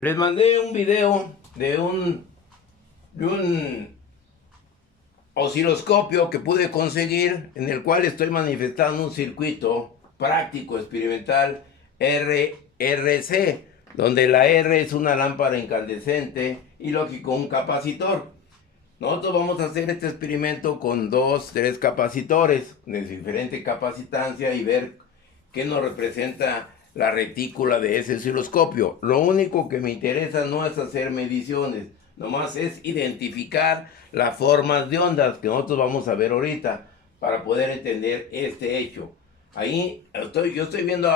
Les mandé un video de un osciloscopio que pude conseguir en el cual estoy manifestando un circuito práctico experimental RRC, donde la R es una lámpara incandescente y lógico un capacitor. Nosotros vamos a hacer este experimento con tres capacitores de diferente capacitancia y ver qué nos representa la retícula de ese osciloscopio. Lo único que me interesa no es hacer mediciones, nomás es identificar las formas de ondas que nosotros vamos a ver ahorita para poder entender este hecho. Ahí yo estoy viendo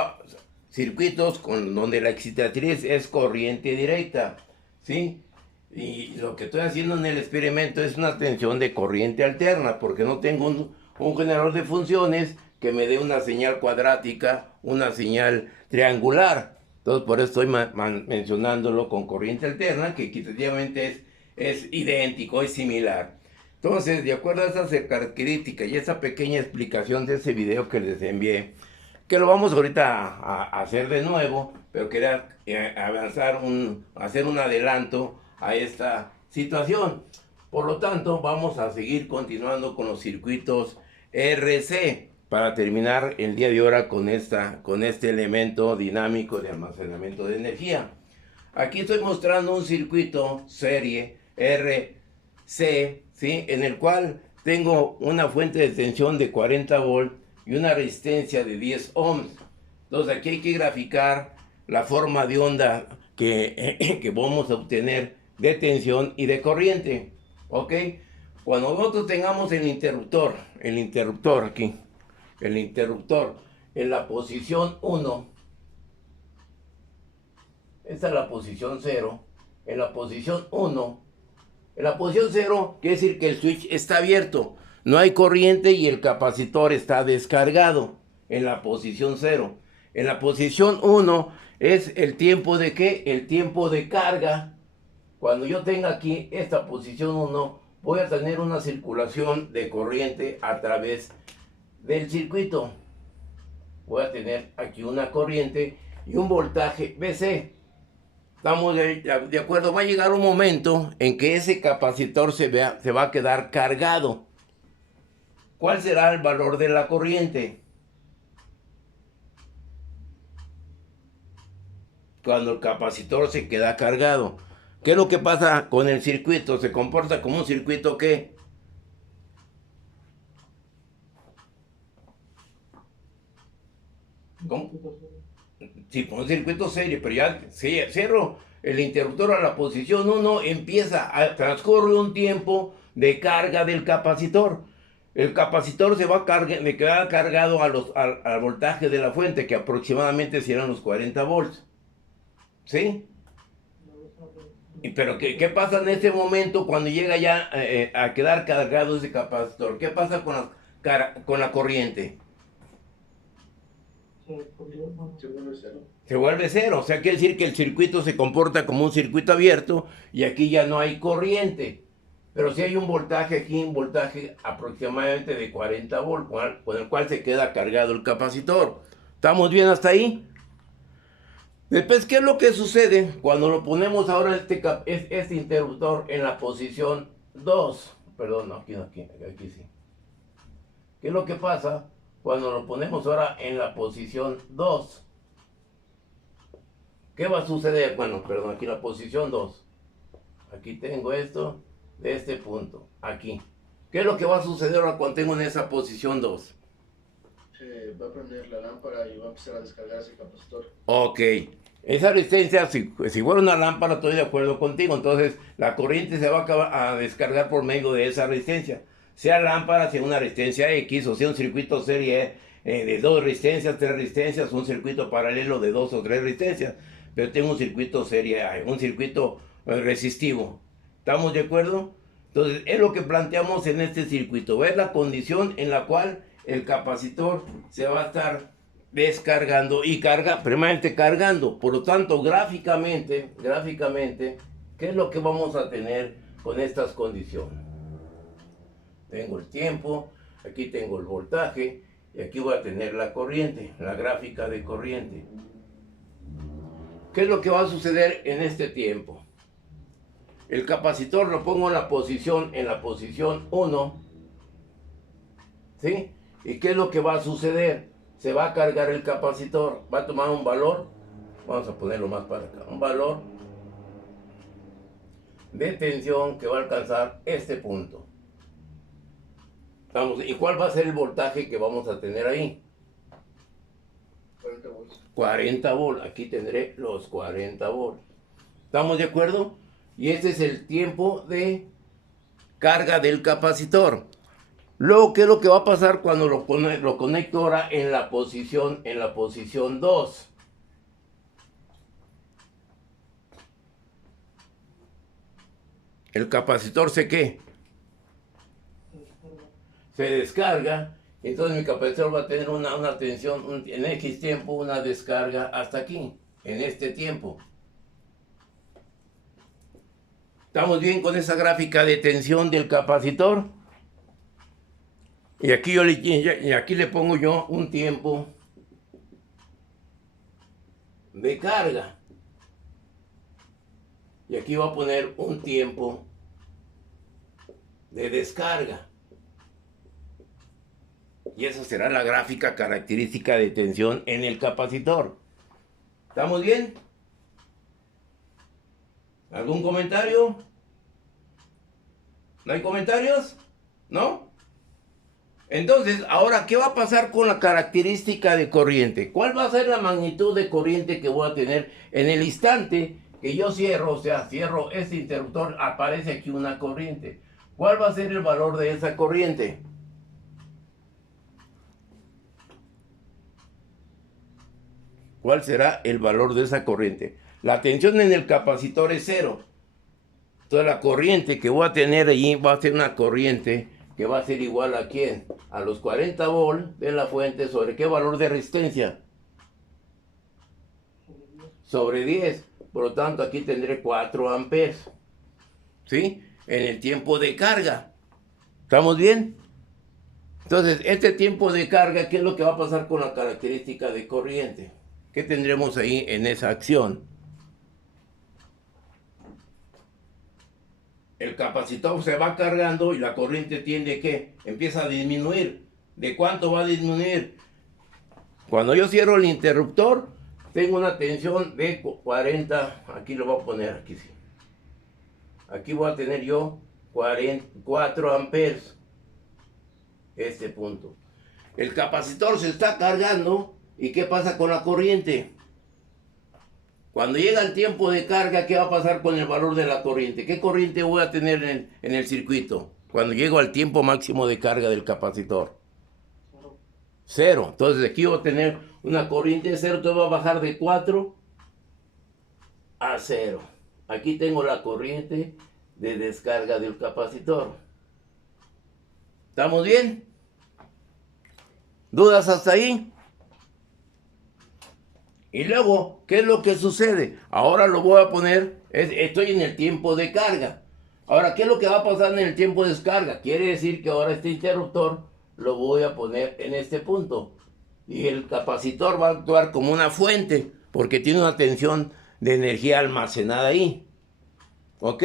circuitos donde la excitatriz es corriente directa, ¿sí? Y lo que estoy haciendo en el experimento es una tensión de corriente alterna, porque no tengo un generador de funciones que me dé una señal cuadrática, una señal triangular. Entonces, por eso estoy mencionándolo con corriente alterna, que equitativamente es idéntico, es similar. Entonces, de acuerdo a esas características y esa pequeña explicación de ese video que les envié, que lo vamos ahorita a hacer de nuevo, pero quería hacer un adelanto a esta situación. Por lo tanto, vamos a seguir continuando con los circuitos RC para terminar el día de hoy con este elemento dinámico de almacenamiento de energía. Aquí estoy mostrando un circuito serie RC, ¿sí? En el cual tengo una fuente de tensión de 40 volts y una resistencia de 10 ohms. Entonces aquí hay que graficar la forma de onda que vamos a obtener de tensión y de corriente. ¿Ok? Cuando nosotros tengamos el interruptor aquí, el interruptor en la posición 1, esta es la posición 0, en la posición 1, en la posición 0 quiere decir que el switch está abierto, no hay corriente y el capacitor está descargado en la posición 0. En la posición 1 es el tiempo de ¿qué? El tiempo de carga. Cuando yo tenga aquí esta posición 1, voy a tener una circulación de corriente a través del circuito. Voy a tener aquí una corriente y un voltaje BC. Estamos de acuerdo, va a llegar un momento en que ese capacitor se va a quedar cargado. ¿Cuál será el valor de la corriente? Cuando el capacitor se queda cargado. ¿Qué es lo que pasa con el circuito? ¿Se comporta como un circuito qué? ¿Cómo? Sí, como un circuito serio, pero ya cierro el interruptor a la posición 1, transcurre un tiempo de carga del capacitor. El capacitor se va a quedar cargado al voltaje de la fuente, que aproximadamente serán los 40 volts. ¿Sí? Pero ¿qué pasa en ese momento cuando llega ya a quedar cargado ese capacitor? ¿Qué pasa con la corriente? Se vuelve cero. O sea, quiere decir que el circuito se comporta como un circuito abierto y aquí ya no hay corriente. Pero si hay un voltaje aquí, un voltaje aproximadamente de 40 volts, con el cual se queda cargado el capacitor. ¿Estamos bien hasta ahí? Después, ¿qué es lo que sucede cuando lo ponemos ahora este interruptor en la posición 2? Perdón, no, aquí sí. ¿Qué es lo que pasa cuando lo ponemos ahora en la posición 2? ¿Qué va a suceder? Bueno, perdón, aquí en la posición 2. Aquí tengo esto de este punto, aquí. ¿Qué es lo que va a suceder ahora cuando tengo en esa posición 2? Se va a prender la lámpara y va a empezar a descargar ese capacitor. Ok. Esa resistencia, si fuera una lámpara, estoy de acuerdo contigo. Entonces, la corriente se va a acabar a descargar por medio de esa resistencia. Sea lámpara, sea una resistencia X, o sea un circuito serie de 2 resistencias, 3 resistencias, un circuito paralelo de 2 o 3 resistencias. Pero tengo un circuito serie A, un circuito resistivo. ¿Estamos de acuerdo? Entonces, es lo que planteamos en este circuito. Ver la condición en la cual el capacitor se va a estar descargando y permanente cargando. Por lo tanto, gráficamente, ¿qué es lo que vamos a tener con estas condiciones? Tengo el tiempo, aquí tengo el voltaje y aquí voy a tener la corriente, la gráfica de corriente. ¿Qué es lo que va a suceder en este tiempo? El capacitor lo pongo en la posición 1, ¿sí? ¿Y qué es lo que va a suceder? Se va a cargar el capacitor, va a tomar un valor, vamos a ponerlo más para acá, un valor de tensión que va a alcanzar este punto. Vamos, ¿y cuál va a ser el voltaje que vamos a tener ahí? 40 volts. 40 volts, aquí tendré los 40 volts. ¿Estamos de acuerdo? Y este es el tiempo de carga del capacitor. Luego, ¿qué es lo que va a pasar cuando lo conecto ahora en la posición 2? El capacitor ¿qué? Se descarga. Entonces mi capacitor va a tener una tensión en X tiempo, una descarga hasta aquí, en este tiempo. ¿Estamos bien con esa gráfica de tensión del capacitor? Y aquí, aquí le pongo yo un tiempo de carga. Y aquí voy a poner un tiempo de descarga. Y esa será la gráfica característica de tensión en el capacitor. ¿Estamos bien? ¿Algún comentario? ¿No hay comentarios? ¿No? Entonces, ahora, ¿qué va a pasar con la característica de corriente? ¿Cuál va a ser la magnitud de corriente que voy a tener en el instante que yo cierro? O sea, cierro este interruptor, aparece aquí una corriente. ¿Cuál va a ser el valor de esa corriente? ¿Cuál será el valor de esa corriente? La tensión en el capacitor es 0. Entonces la corriente que voy a tener allí va a ser una corriente que va a ser igual ¿a quién? A los 40 volts de la fuente. ¿Sobre qué valor de resistencia? Sobre 10. Por lo tanto, aquí tendré 4 amperes. ¿Sí? En el tiempo de carga. ¿Estamos bien? Entonces, este tiempo de carga, ¿qué es lo que va a pasar con la característica de corriente? ¿Qué tendremos ahí en esa acción? El capacitor se va cargando y la corriente tiende que empieza a disminuir. ¿De cuánto va a disminuir? Cuando yo cierro el interruptor, tengo una tensión de 40, aquí lo voy a poner, aquí sí. Aquí voy a tener yo 4 amperes. Este punto. El capacitor se está cargando y ¿qué pasa con la corriente? Cuando llega el tiempo de carga, ¿qué va a pasar con el valor de la corriente? ¿Qué corriente voy a tener en el circuito? Cuando llego al tiempo máximo de carga del capacitor. 0. Entonces aquí voy a tener una corriente de 0, entonces va a bajar de 4 a 0. Aquí tengo la corriente de descarga del capacitor. ¿Estamos bien? ¿Dudas hasta ahí? Y luego, ¿qué es lo que sucede? Ahora lo voy a poner, estoy en el tiempo de carga. Ahora, ¿qué es lo que va a pasar en el tiempo de descarga? Quiere decir que ahora este interruptor lo voy a poner en este punto. Y el capacitor va a actuar como una fuente, porque tiene una tensión de energía almacenada ahí. ¿Ok?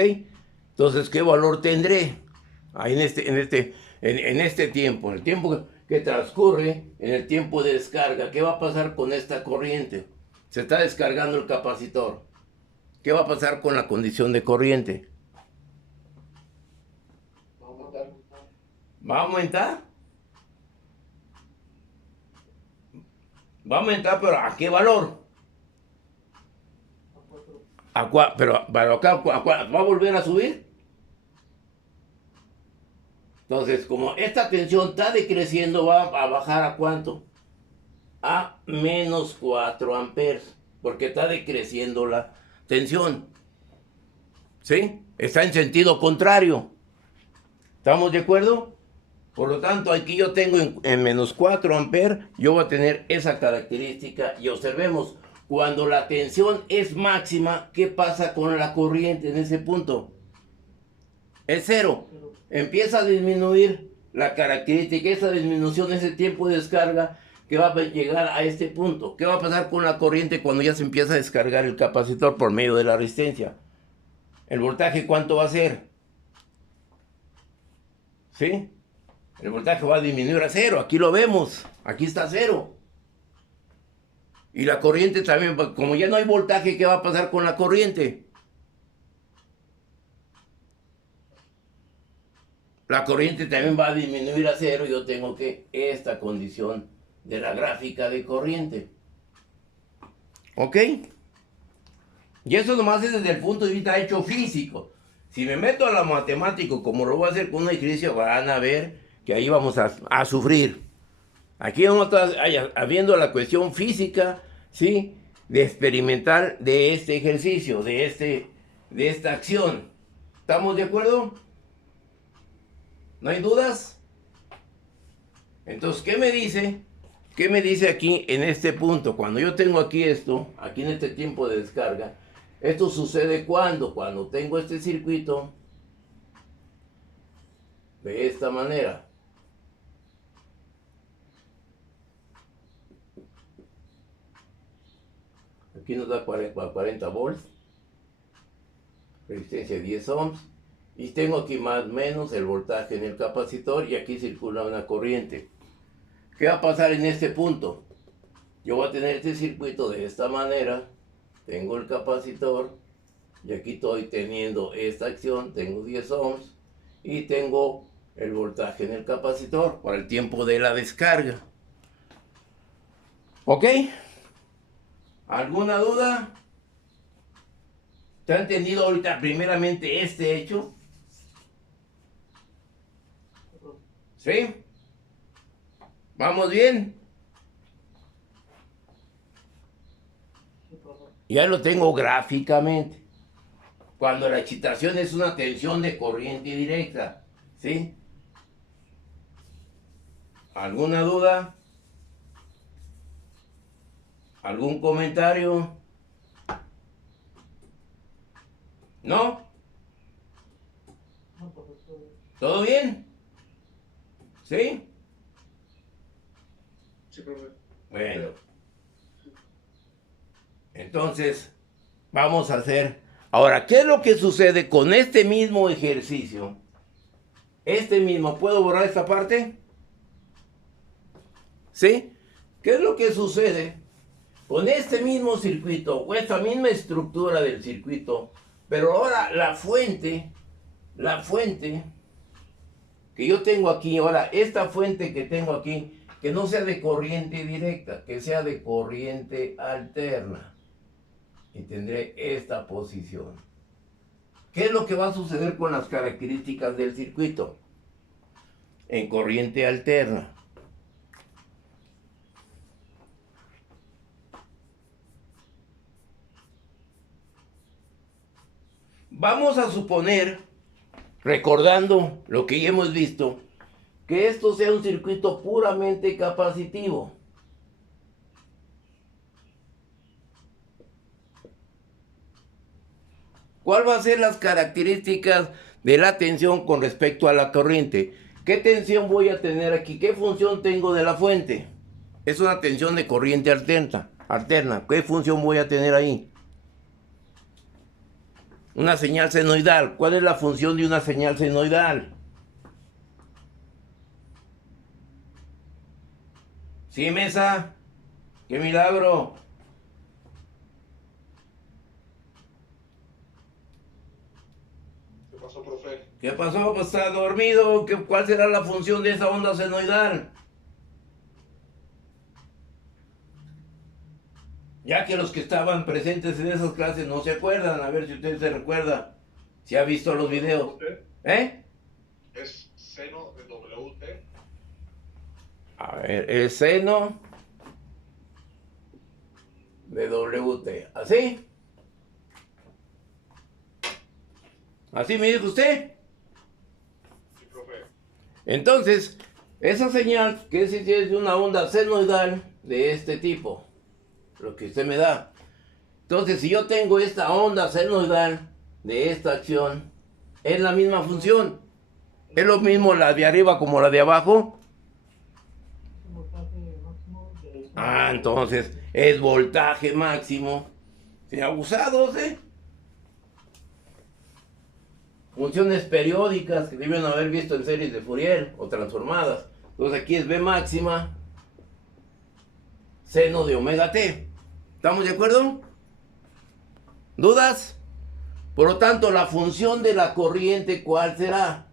Entonces, ¿qué valor tendré? Ahí en este tiempo, en el tiempo que transcurre, en el tiempo de descarga, ¿qué va a pasar con esta corriente? Se está descargando el capacitor. ¿Qué va a pasar con la condición de corriente? ¿Va a aumentar? Va a aumentar, pero ¿a qué valor? Pero acá, ¿va a volver a subir? Entonces, como esta tensión está decreciendo, va a bajar ¿a cuánto? A menos 4 amperes, porque está decreciendo la tensión. ¿Sí? Está en sentido contrario. ¿Estamos de acuerdo? Por lo tanto, aquí yo tengo en menos 4 amperes, yo voy a tener esa característica. Y observemos, cuando la tensión es máxima, ¿qué pasa con la corriente en ese punto? Es 0. Empieza a disminuir la característica, esa disminución, ese tiempo de descarga, que va a llegar a este punto. ¿Qué va a pasar con la corriente cuando ya se empieza a descargar el capacitor por medio de la resistencia? ¿El voltaje cuánto va a ser? ¿Sí? El voltaje va a disminuir a cero. Aquí lo vemos. Aquí está cero. Y la corriente también, como ya no hay voltaje, ¿qué va a pasar con la corriente? La corriente también va a disminuir a cero. Yo tengo que esta condición de la gráfica de corriente. ¿Ok? Y eso nomás es desde el punto de vista hecho físico. Si me meto a la matemático, como lo voy a hacer con un ejercicio, van a ver que ahí vamos a sufrir. Aquí vamos a estar habiendo la cuestión física, ¿sí? De experimental de este ejercicio, de esta acción. ¿Estamos de acuerdo? ¿No hay dudas? Entonces, ¿qué me dice? ¿Qué me dice aquí en este punto? Cuando yo tengo aquí esto, aquí en este tiempo de descarga, esto sucede cuando tengo este circuito de esta manera. Aquí nos da 40 volts, resistencia 10 ohms, y tengo aquí más o menos el voltaje en el capacitor y aquí circula una corriente. ¿Qué va a pasar en este punto? Yo voy a tener este circuito de esta manera, tengo el capacitor y aquí estoy teniendo esta acción, tengo 10 ohms y tengo el voltaje en el capacitor por el tiempo de la descarga. ¿Ok? ¿Alguna duda? ¿Te ha entendido ahorita primeramente este hecho? ¿Sí? ¿Vamos bien? Ya lo tengo gráficamente. Cuando la excitación es una tensión de corriente directa. ¿Sí? ¿Alguna duda? ¿Algún comentario? ¿No? ¿Todo bien? ¿Sí? Sí, profe. Bueno. Entonces, vamos a hacer... Ahora, ¿qué es lo que sucede con este mismo ejercicio? ¿Puedo borrar esta parte? ¿Sí? ¿Qué es lo que sucede con este mismo circuito o esta misma estructura del circuito? Pero ahora la fuente que yo tengo aquí, ahora esta fuente que tengo aquí, que no sea de corriente directa, que sea de corriente alterna. Y tendré esta posición. ¿Qué es lo que va a suceder con las características del circuito? En corriente alterna. Vamos a suponer, recordando lo que ya hemos visto, que esto sea un circuito puramente capacitivo. ¿Cuál va a ser las características de la tensión con respecto a la corriente? ¿Qué tensión voy a tener aquí? ¿Qué función tengo de la fuente? Es una tensión de corriente alterna. ¿Qué función voy a tener ahí? Una señal senoidal. ¿Cuál es la función de una señal senoidal? ¿Sí, mesa? ¡Qué milagro! ¿Qué pasó, profe? ¿Qué pasó? Pues está dormido. ¿Cuál será la función de esa onda senoidal? Ya que los que estaban presentes en esas clases no se acuerdan, a ver si usted se recuerda, si ha visto los videos. ¿Eh? Es seno de WT. A ver, el seno de WT. ¿Así? ¿Así me dijo usted? Sí, profe. Entonces, esa señal que es de una onda senoidal de este tipo, lo que usted me da. Entonces, si yo tengo esta onda senoidal de esta acción, es la misma función. Es lo mismo la de arriba como la de abajo. Ah, entonces es voltaje máximo. Sin abusados, Funciones periódicas que deben haber visto en series de Fourier o transformadas. Entonces aquí es B máxima, seno de omega t. ¿Estamos de acuerdo? ¿Dudas? Por lo tanto, la función de la corriente, ¿cuál será?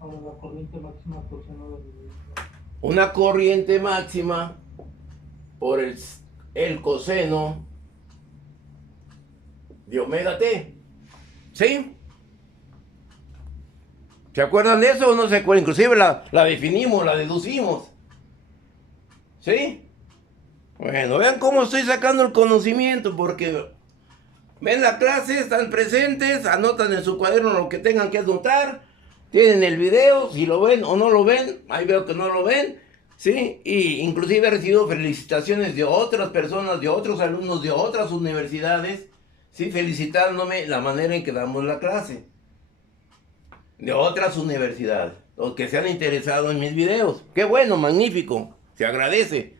Ahora la corriente máxima por seno de... Una corriente máxima por el coseno de omega t. ¿Sí? ¿Se acuerdan de eso o no se acuerdan? Inclusive la definimos, la deducimos. ¿Sí? Bueno, vean cómo estoy sacando el conocimiento, porque ven la clase, están presentes, anotan en su cuaderno lo que tengan que anotar, tienen el video, si lo ven o no lo ven, ahí veo que no lo ven, ¿sí? Y inclusive he recibido felicitaciones de otras personas, de otros alumnos de otras universidades, ¿sí? Felicitándome la manera en que damos la clase. De otras universidades, los que se han interesado en mis videos. ¡Qué bueno, magnífico! Se agradece,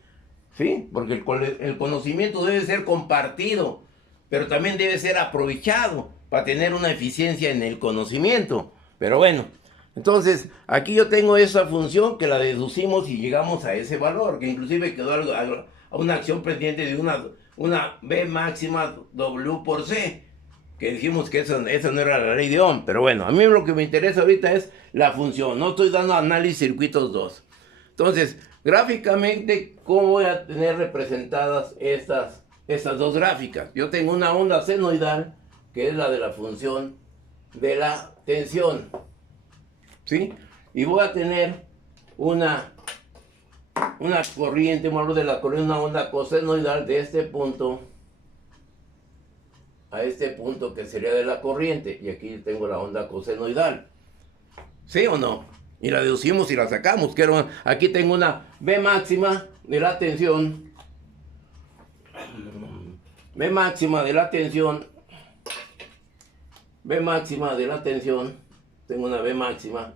¿sí? Porque el conocimiento debe ser compartido, pero también debe ser aprovechado para tener una eficiencia en el conocimiento. Pero bueno, entonces aquí yo tengo esa función que la deducimos y llegamos a ese valor, que inclusive quedó a una acción pendiente de una B máxima W por C, que dijimos que eso no era la ley de Ohm, pero bueno, a mí lo que me interesa ahorita es la función, no estoy dando análisis circuitos 2. Entonces, gráficamente, ¿cómo voy a tener representadas estas dos gráficas? Yo tengo una onda senoidal, que es la de la función de la tensión, ¿sí? Y voy a tener una corriente, una onda cosenoidal de este punto a este punto, que sería de la corriente, y aquí tengo la onda cosenoidal. ¿Sí o no? Y la deducimos y la sacamos. Aquí tengo una B máxima de la tensión. B máxima de la tensión. B máxima de la tensión. Tengo una B máxima.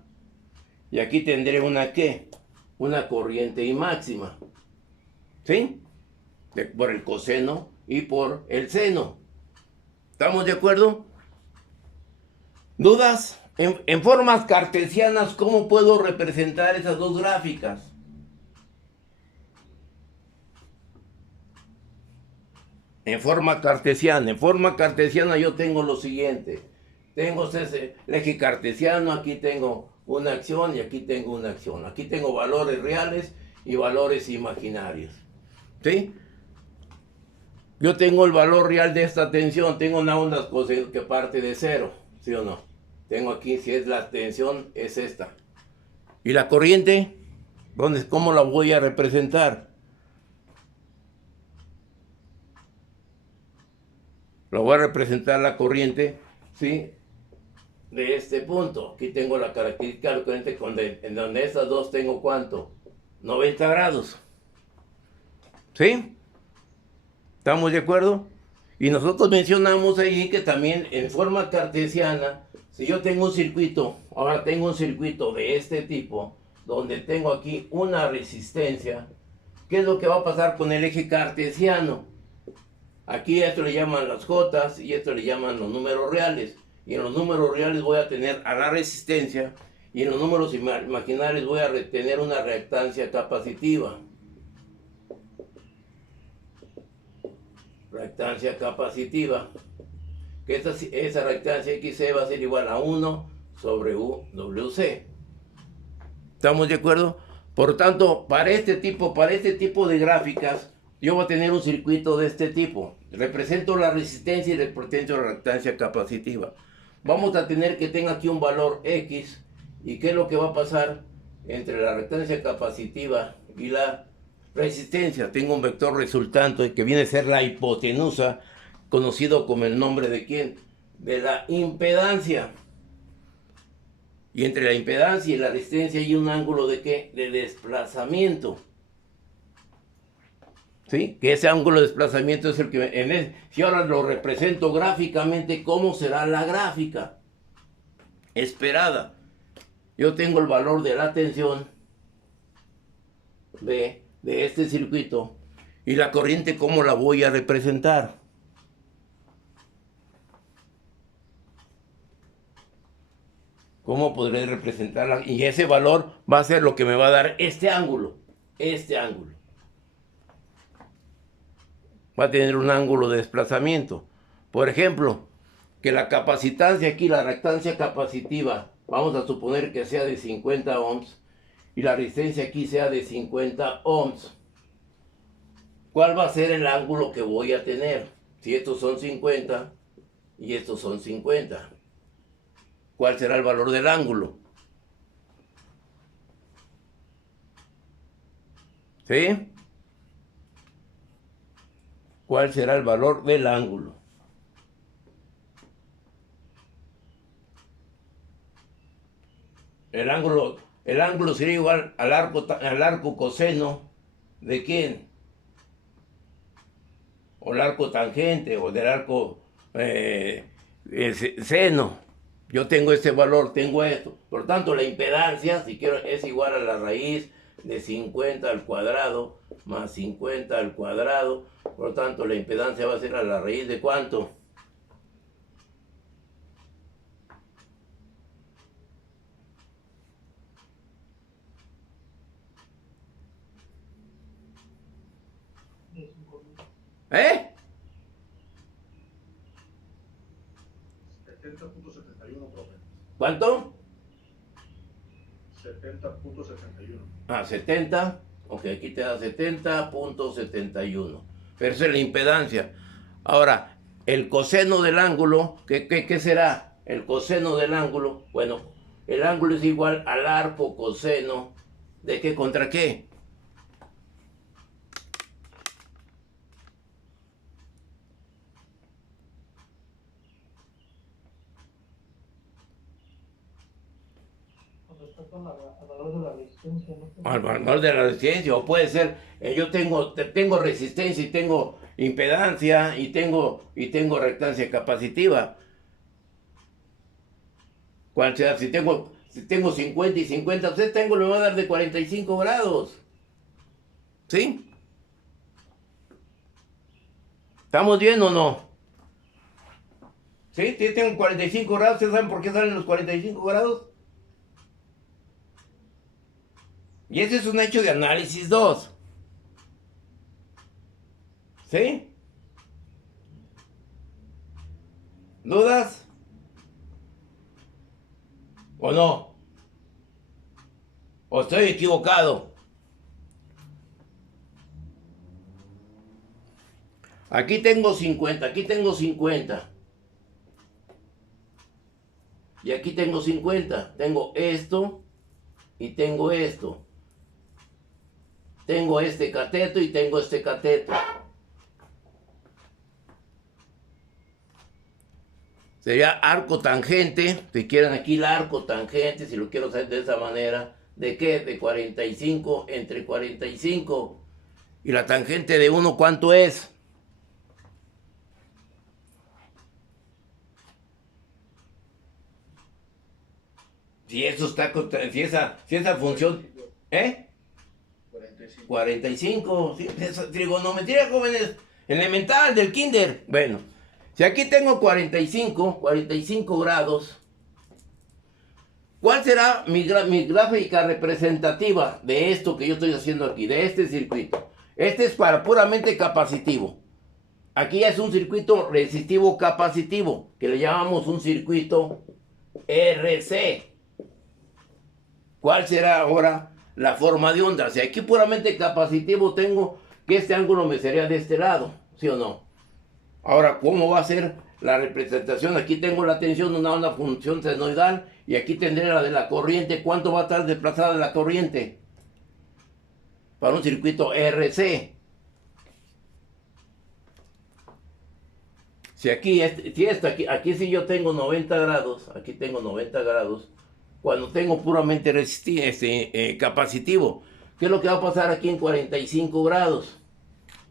Y aquí tendré una ¿qué? Una corriente I máxima. ¿Sí? Por el coseno y por el seno. ¿Estamos de acuerdo? ¿Dudas? En formas cartesianas, ¿cómo puedo representar esas dos gráficas? En forma cartesiana yo tengo lo siguiente. Tengo el eje cartesiano, aquí tengo una acción y aquí tengo una acción. Aquí tengo valores reales y valores imaginarios. ¿Sí? Yo tengo el valor real de esta tensión, tengo una onda que parte de cero, ¿sí o no? Tengo aquí, si es la tensión, es esta. ¿Y la corriente? ¿Cómo la voy a representar? Lo voy a representar la corriente, ¿sí? De este punto. Aquí tengo la característica de la corriente en donde estas dos tengo ¿cuánto? 90 grados. ¿Sí? ¿Estamos de acuerdo? Y nosotros mencionamos ahí que también en forma cartesiana, si yo tengo un circuito, ahora tengo un circuito de este tipo, donde tengo aquí una resistencia, ¿qué es lo que va a pasar con el eje cartesiano? Aquí esto le llaman las J y esto le llaman los números reales. Y en los números reales voy a tener a la resistencia y en los números imaginarios voy a tener una reactancia capacitiva. Reactancia capacitiva, que esa reactancia XC va a ser igual a 1 sobre UWC. ¿Estamos de acuerdo? Por lo tanto, para este tipo de gráficas, yo voy a tener un circuito de este tipo. Represento la resistencia y represento la reactancia capacitiva. Vamos a tener que tenga aquí un valor X. ¿Y qué es lo que va a pasar entre la reactancia capacitiva y la resistencia? Tengo un vector resultante que viene a ser la hipotenusa, conocido como el nombre de ¿quién? De la impedancia. Y entre la impedancia y la resistencia hay un ángulo de ¿qué? De desplazamiento. ¿Sí? Que ese ángulo de desplazamiento es el que... si ahora lo represento gráficamente, ¿cómo será la gráfica esperada? Yo tengo el valor de la tensión B de este circuito. ¿Y la corriente cómo la voy a representar? ¿Cómo podré representarla? Y ese valor va a ser lo que me va a dar este ángulo. Este ángulo. Va a tener un ángulo de desplazamiento. Por ejemplo, que la capacitancia aquí, la reactancia capacitiva, vamos a suponer que sea de 50 ohms y la resistencia aquí sea de 50 ohms. ¿Cuál va a ser el ángulo que voy a tener? Si estos son 50 y estos son 50. ¿Cuál será el valor del ángulo? ¿Sí? ¿Cuál será el valor del ángulo? El ángulo sería igual al arco coseno ¿de quién? O el arco tangente o del arco seno. Yo tengo este valor, tengo esto. Por tanto, la impedancia, si quiero, es igual a la raíz de 50 al cuadrado más 50 al cuadrado. Por lo tanto, la impedancia va a ser a la raíz de ¿cuánto? ¿Eh? 70.71, profe. ¿Cuánto? 70.71. Ah, 70. Ok, aquí te da 70.71. Pero esa es la impedancia. Ahora, el coseno del ángulo, ¿qué será? El coseno del ángulo, bueno, el ángulo es igual al arco coseno. ¿De qué contra qué? Con respecto al valor de la resistencia, ¿no? Al valor de la resistencia, o puede ser, yo tengo resistencia y tengo impedancia y tengo reactancia capacitiva. ¿Cuál sea? Si tengo 50 y 50, pues este ángulo me va a dar de 45 grados. ¿Sí? ¿Estamos bien o no? ¿Sí? ¿Sí tengo 45 grados? ¿Ustedes saben por qué salen los 45 grados? Y ese es un hecho de análisis 2. ¿Sí? ¿Dudas? ¿O no? ¿O estoy equivocado? Aquí tengo 50, aquí tengo 50. Y aquí tengo 50. Tengo esto y tengo esto. Tengo este cateto y tengo este cateto. Sería arco tangente, si quieren aquí el arco tangente, si lo quiero hacer de esa manera. ¿De qué? De 45 entre 45. ¿Y la tangente de 1 cuánto es? Si eso está, si esa función, ¿eh? 45, sí, trigonometría, jóvenes, elemental del kinder. Bueno, si aquí tengo 45 grados, ¿cuál será mi gráfica representativa de esto que yo estoy haciendo aquí, de este circuito? Este es para puramente capacitivo. Aquí es un circuito resistivo capacitivo, que le llamamos un circuito RC. ¿Cuál será ahora la forma de onda? Si aquí puramente capacitivo tengo que este ángulo me sería de este lado, ¿sí o no? Ahora, ¿cómo va a ser la representación? Aquí tengo la tensión de una función senoidal y aquí tendré la de la corriente. ¿Cuánto va a estar desplazada la corriente? Para un circuito RC. Si aquí, aquí si yo tengo 90 grados, aquí tengo 90 grados, cuando tengo puramente capacitivo, ¿qué es lo que va a pasar aquí en 45 grados?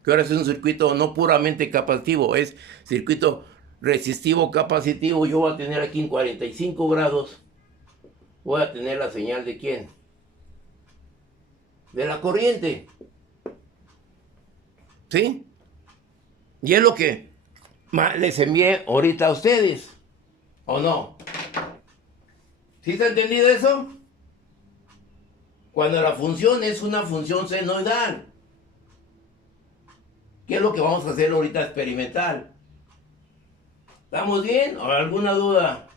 Que ahora es un circuito no puramente capacitivo, es circuito resistivo capacitivo. Yo voy a tener aquí en 45 grados, voy a tener la señal de ¿quién? de la corriente. ¿Sí? Y es lo que les envié ahorita a ustedes. ¿O no? ¿Sí se ha entendido eso? Cuando la función es una función senoidal. ¿Qué es lo que vamos a hacer ahorita experimental? ¿Estamos bien? ¿O alguna duda?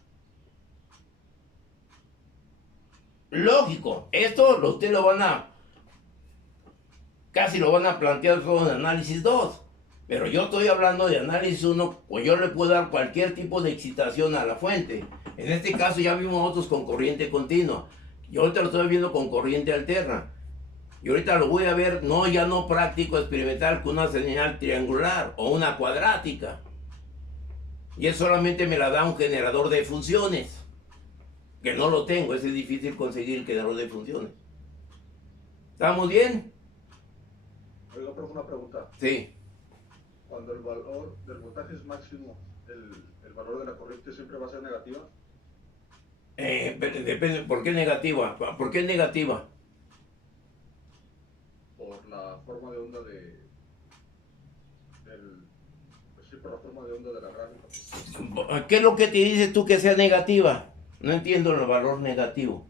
Lógico, esto ustedes lo van a, casi lo van a plantear todo en análisis 2. Pero yo estoy hablando de análisis 1, pues yo le puedo dar cualquier tipo de excitación a la fuente. En este caso ya vimos otros con corriente continua. Yo ahorita lo estoy viendo con corriente alterna. Y ahorita lo voy a ver, ya no práctico experimental, con una señal triangular o una cuadrática. Y eso solamente me la da un generador de funciones. Que no lo tengo, es difícil conseguir el generador de funciones. ¿Estamos bien? Oiga, profe, una pregunta. Sí. Cuando el valor del voltaje es máximo, ¿el valor de la corriente siempre va a ser negativa? Depende, ¿por qué negativa? ¿Por qué negativa? Por la forma de onda pues sí, por la forma de onda de la gráfica. ¿Qué es lo que te dices tú que sea negativa? No entiendo el valor negativo.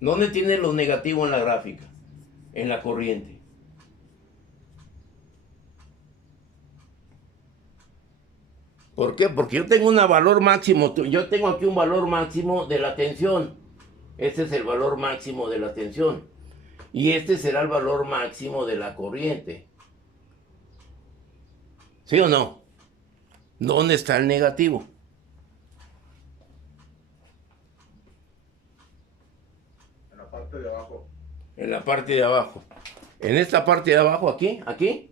¿Dónde tiene lo negativo en la gráfica? En la corriente. ¿Por qué? Porque yo tengo un valor máximo. Yo tengo aquí un valor máximo de la tensión. Este es el valor máximo de la tensión. Y este será el valor máximo de la corriente. ¿Sí o no? ¿Dónde está el negativo? En la parte de abajo. En la parte de abajo. En esta parte de abajo, aquí. Sí.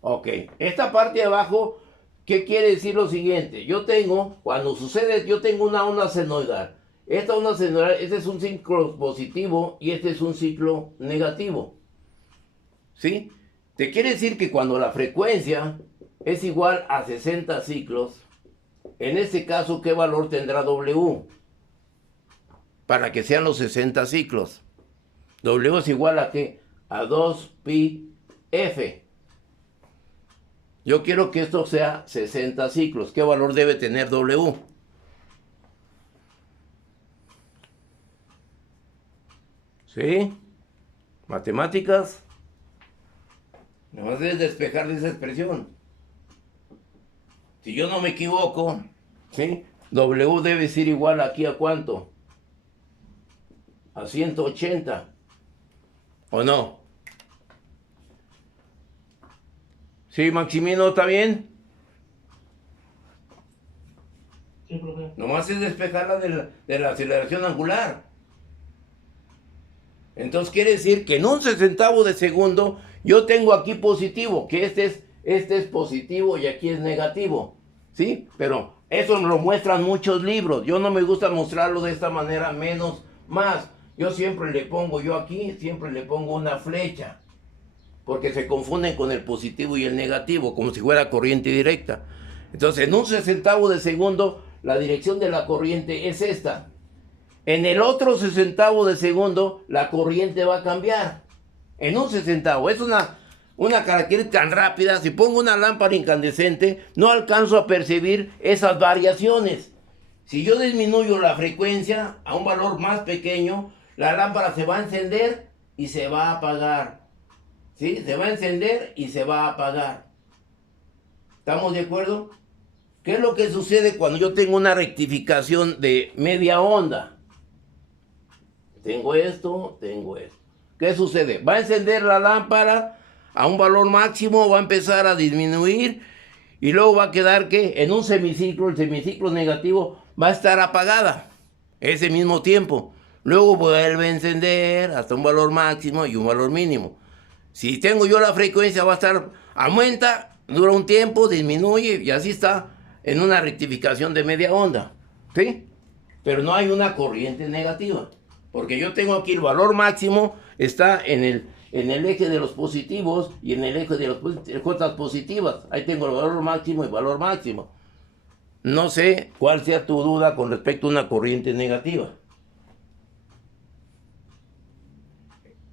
Ok. Esta parte de abajo, ¿qué quiere decir lo siguiente? Yo tengo una onda senoidal. Esta onda senoidal, este es un ciclo positivo y este es un ciclo negativo. ¿Sí? Te quiere decir que cuando la frecuencia es igual a 60 ciclos, en este caso, ¿qué valor tendrá W? Para que sean los 60 ciclos. W es igual a ¿qué? A 2pi F. Yo quiero que esto sea 60 ciclos. ¿Qué valor debe tener W? ¿Sí? Matemáticas. Nada más debes despejar de esa expresión. Si yo no me equivoco, ¿sí? W debe ser igual aquí a ¿cuánto? A 180. ¿O no? ¿Sí, Maximino, está bien? Sí, profe. Nomás es despejarla de la aceleración angular. Entonces quiere decir que en un sesentavo de segundo yo tengo aquí positivo, que este es positivo y aquí es negativo. ¿Sí? Pero eso me lo muestran muchos libros. Yo no me gusta mostrarlo de esta manera, menos, más. Yo siempre le pongo una flecha. Porque se confunden con el positivo y el negativo, como si fuera corriente directa. Entonces, en un sesentavo de segundo, la dirección de la corriente es esta. En el otro sesentavo de segundo, la corriente va a cambiar. En un sesentavo. Es una característica tan rápida. Si pongo una lámpara incandescente, no alcanzo a percibir esas variaciones. Si yo disminuyo la frecuencia a un valor más pequeño, la lámpara se va a encender y se va a apagar. ¿Sí? Se va a encender y se va a apagar. ¿Estamos de acuerdo? ¿Qué es lo que sucede cuando yo tengo una rectificación de media onda? Tengo esto. ¿Qué sucede? Va a encender la lámpara a un valor máximo, va a empezar a disminuir y luego va a quedar que en un semiciclo, el semiciclo negativo va a estar apagada ese mismo tiempo. Luego vuelve a encender hasta un valor máximo y un valor mínimo. Si tengo yo la frecuencia, va a estar, aumenta, dura un tiempo, disminuye y así está en una rectificación de media onda. ¿Sí? Pero no hay una corriente negativa. Porque yo tengo aquí el valor máximo, está en el eje de los positivos y en el eje de las cuotas positivas. Ahí tengo el valor máximo y valor máximo. No sé cuál sea tu duda con respecto a una corriente negativa.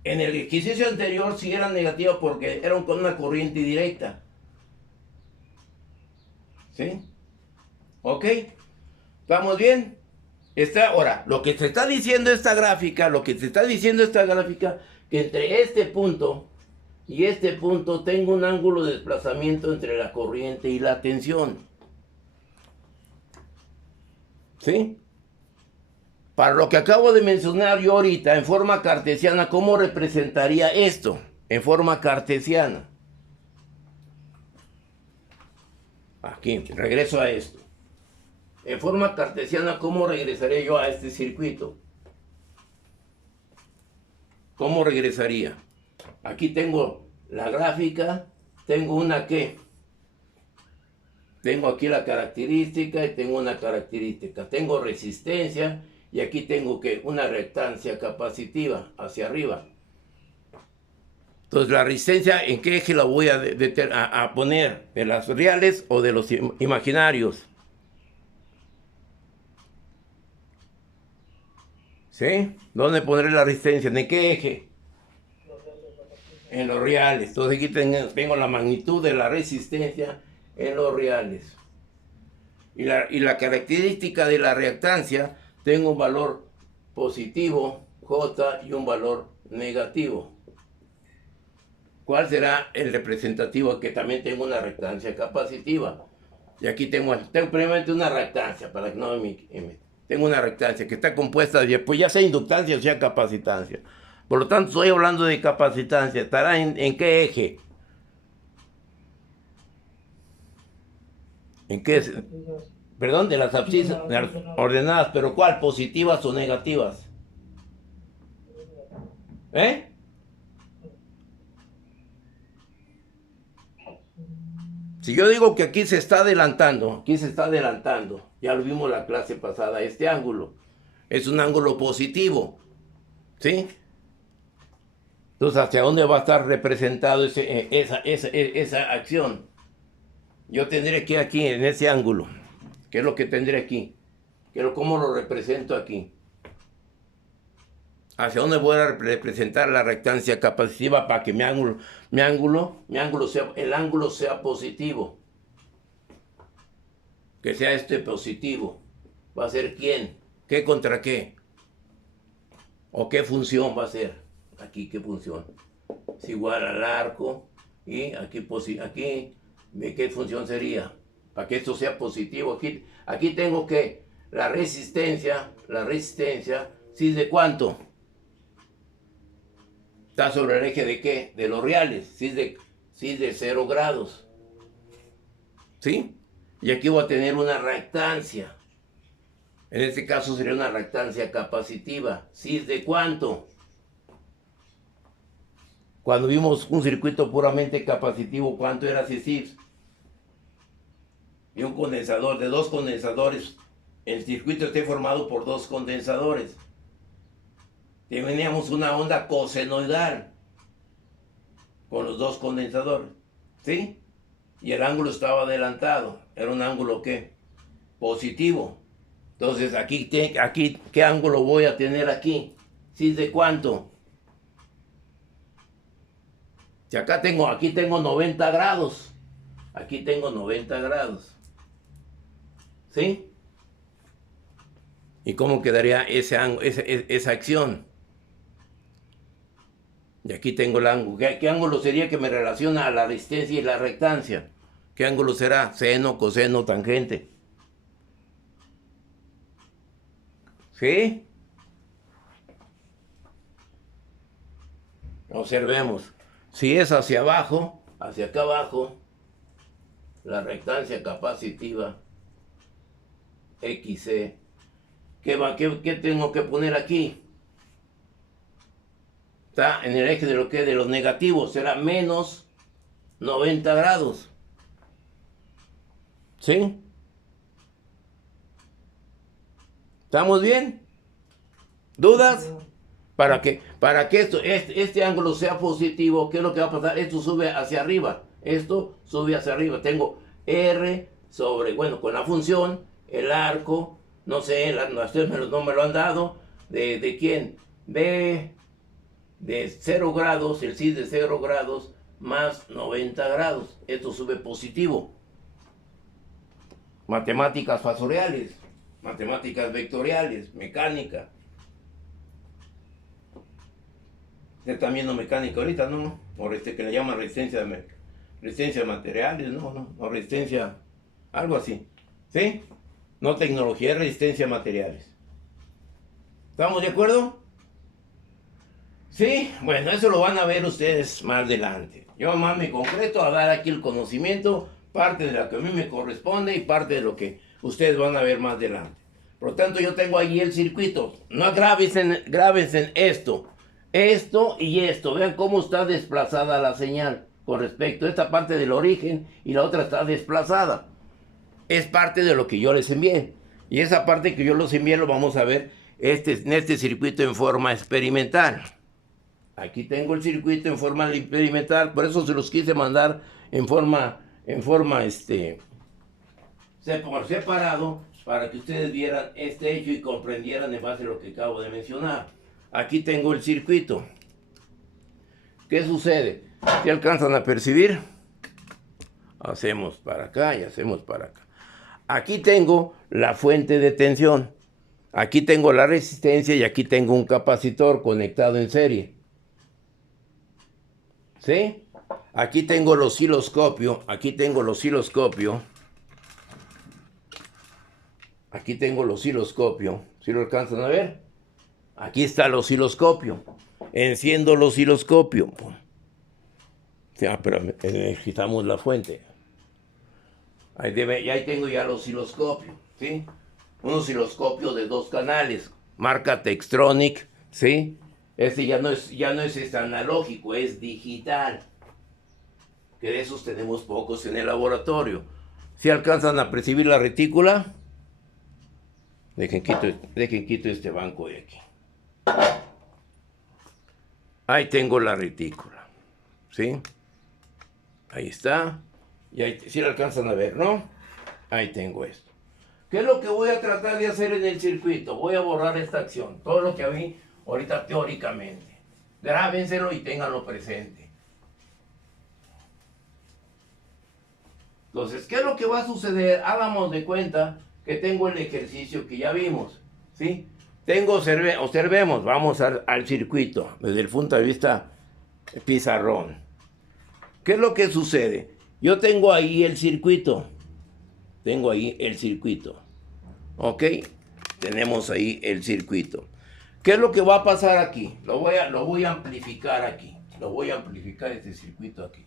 En el ejercicio anterior sí era negativa porque era con una corriente directa. ¿Sí? ¿Ok? ¿Estamos bien? Ahora, lo que se está diciendo esta gráfica, que entre este punto y este punto tengo un ángulo de desplazamiento entre la corriente y la tensión. ¿Sí? Para lo que acabo de mencionar yo ahorita, en forma cartesiana, ¿cómo representaría esto? En forma cartesiana. Aquí, regreso a esto. En forma cartesiana, ¿cómo regresaría yo a este circuito? ¿Cómo regresaría? Aquí tengo la gráfica, tengo una ¿qué? Tengo aquí la característica y tengo una característica. Tengo resistencia y aquí tengo ¿qué? Una reactancia capacitiva hacia arriba. Entonces, la resistencia, ¿en qué eje la voy a poner? ¿De las reales o de los imaginarios? ¿Sí? ¿Dónde pondré la resistencia? ¿En qué eje? En los reales. Entonces aquí tengo la magnitud de la resistencia en los reales. Y la característica de la reactancia, tengo un valor positivo, J, y un valor negativo. ¿Cuál será el representativo? Que también tengo una reactancia capacitiva. Y aquí tengo primeramente una reactancia, para que no tengo una reactancia que está compuesta de, pues ya sea inductancia o sea capacitancia. Por lo tanto, estoy hablando de capacitancia. ¿Estará en qué eje? ¿En qué? Perdón, de las abscisas ordenadas, pero ¿cuál? ¿Positivas o negativas? ¿Eh? Si yo digo que aquí se está adelantando, ya lo vimos la clase pasada, este ángulo es un ángulo positivo, ¿sí? Entonces, ¿hacia dónde va a estar representado esa acción? Yo tendré que aquí, en ese ángulo, ¿qué es lo que tendré aquí? ¿Cómo lo represento aquí? ¿Hacia dónde voy a representar la reactancia capacitiva para que el ángulo sea positivo? Que sea este positivo. ¿Va a ser quién? ¿Qué contra qué? ¿O qué función va a ser? Aquí, ¿qué función? Es igual al arco. Y aquí, ¿qué función sería? Para que esto sea positivo. Aquí tengo que la resistencia, ¿sí de cuánto? Está sobre el eje de qué? De los reales. Sí es de 0 grados. ¿Sí? Y aquí voy a tener una reactancia. En este caso sería una reactancia capacitiva. ¿Sí es de cuánto? Cuando vimos un circuito puramente capacitivo, ¿cuánto era cis? Y un condensador, de 2 condensadores. El circuito esté formado por 2 condensadores. Teníamos una onda cosenoidal con los 2 condensadores, ¿sí? Y el ángulo estaba adelantado. Era un ángulo ¿qué? Positivo. Entonces aquí, ¿qué ángulo voy a tener aquí? ¿Sí de cuánto? Si aquí tengo 90 grados. Aquí tengo 90 grados. ¿Sí? ¿Y cómo quedaría esa acción? Y aquí tengo el ángulo. ¿Qué ángulo sería que me relaciona a la resistencia y la reactancia? ¿Qué ángulo será? Seno, coseno, tangente. ¿Sí? Observemos. Si es hacia abajo, hacia acá abajo, la reactancia capacitiva XC, ¿qué tengo que poner aquí? Está en el eje de los negativos, será menos 90 grados. ¿Sí? ¿Estamos bien? ¿Dudas? Para que este ángulo sea positivo, ¿qué es lo que va a pasar? Esto sube hacia arriba. Tengo R sobre, bueno, con la función, el arco, no sé, ustedes no me lo han dado. ¿De quién? de 0 grados, el sí de 0 grados más 90 grados. Esto sube positivo. Matemáticas fasoriales, matemáticas vectoriales, mecánica. Usted está viendo mecánica ahorita, ¿no? O que le llaman resistencia a materiales, no, resistencia, algo así. ¿Sí? No tecnología, es resistencia a materiales. ¿Estamos de acuerdo? Sí, bueno, eso lo van a ver ustedes más adelante. Yo más me concreto a dar aquí el conocimiento, parte de lo que a mí me corresponde y parte de lo que ustedes van a ver más adelante. Por lo tanto, yo tengo ahí el circuito. No grábense esto y esto. Vean cómo está desplazada la señal con respecto a esta parte del origen y la otra está desplazada. Es parte de lo que yo les envié. Y esa parte que yo les envié lo vamos a ver en este circuito en forma experimental. Aquí tengo el circuito en forma experimental, por eso se los quise mandar en forma por separado, para que ustedes vieran este hecho y comprendieran en base a lo que acabo de mencionar. Aquí tengo el circuito. ¿Qué sucede? ¿Se alcanzan a percibir? Hacemos para acá y hacemos para acá. Aquí tengo la fuente de tensión. Aquí tengo la resistencia y aquí tengo un capacitor conectado en serie. ¿Sí? Aquí tengo el osciloscopio. Aquí tengo el osciloscopio. Aquí tengo el osciloscopio. ¿Sí lo alcanzan a ver? Aquí está el osciloscopio. Enciendo el osciloscopio. Ya, pero necesitamos la fuente. Ahí tengo ya el osciloscopio. ¿Sí? Un osciloscopio de 2 canales. Marca Textronic. ¿Sí? Este ya no es analógico, es digital. Que de esos tenemos pocos en el laboratorio. ¿Sí alcanzan a percibir la retícula? Dejen quito este banco de aquí. Ahí tengo la retícula. ¿Sí? Ahí está. Y ahí sí la alcanzan a ver, ¿no? Ahí tengo esto. ¿Qué es lo que voy a tratar de hacer en el circuito? Voy a borrar esta acción. Todo lo que vi ahorita teóricamente. Grábenselo y ténganlo presente. Entonces, ¿qué es lo que va a suceder? Hagamos de cuenta que tengo el ejercicio que ya vimos. ¿Sí? Observemos, vamos al circuito desde el punto de vista pizarrón. ¿Qué es lo que sucede? Yo tengo ahí el circuito. ¿Ok? Tenemos ahí el circuito. ¿Qué es lo que va a pasar aquí? Lo voy a amplificar aquí. Lo voy a amplificar este circuito aquí.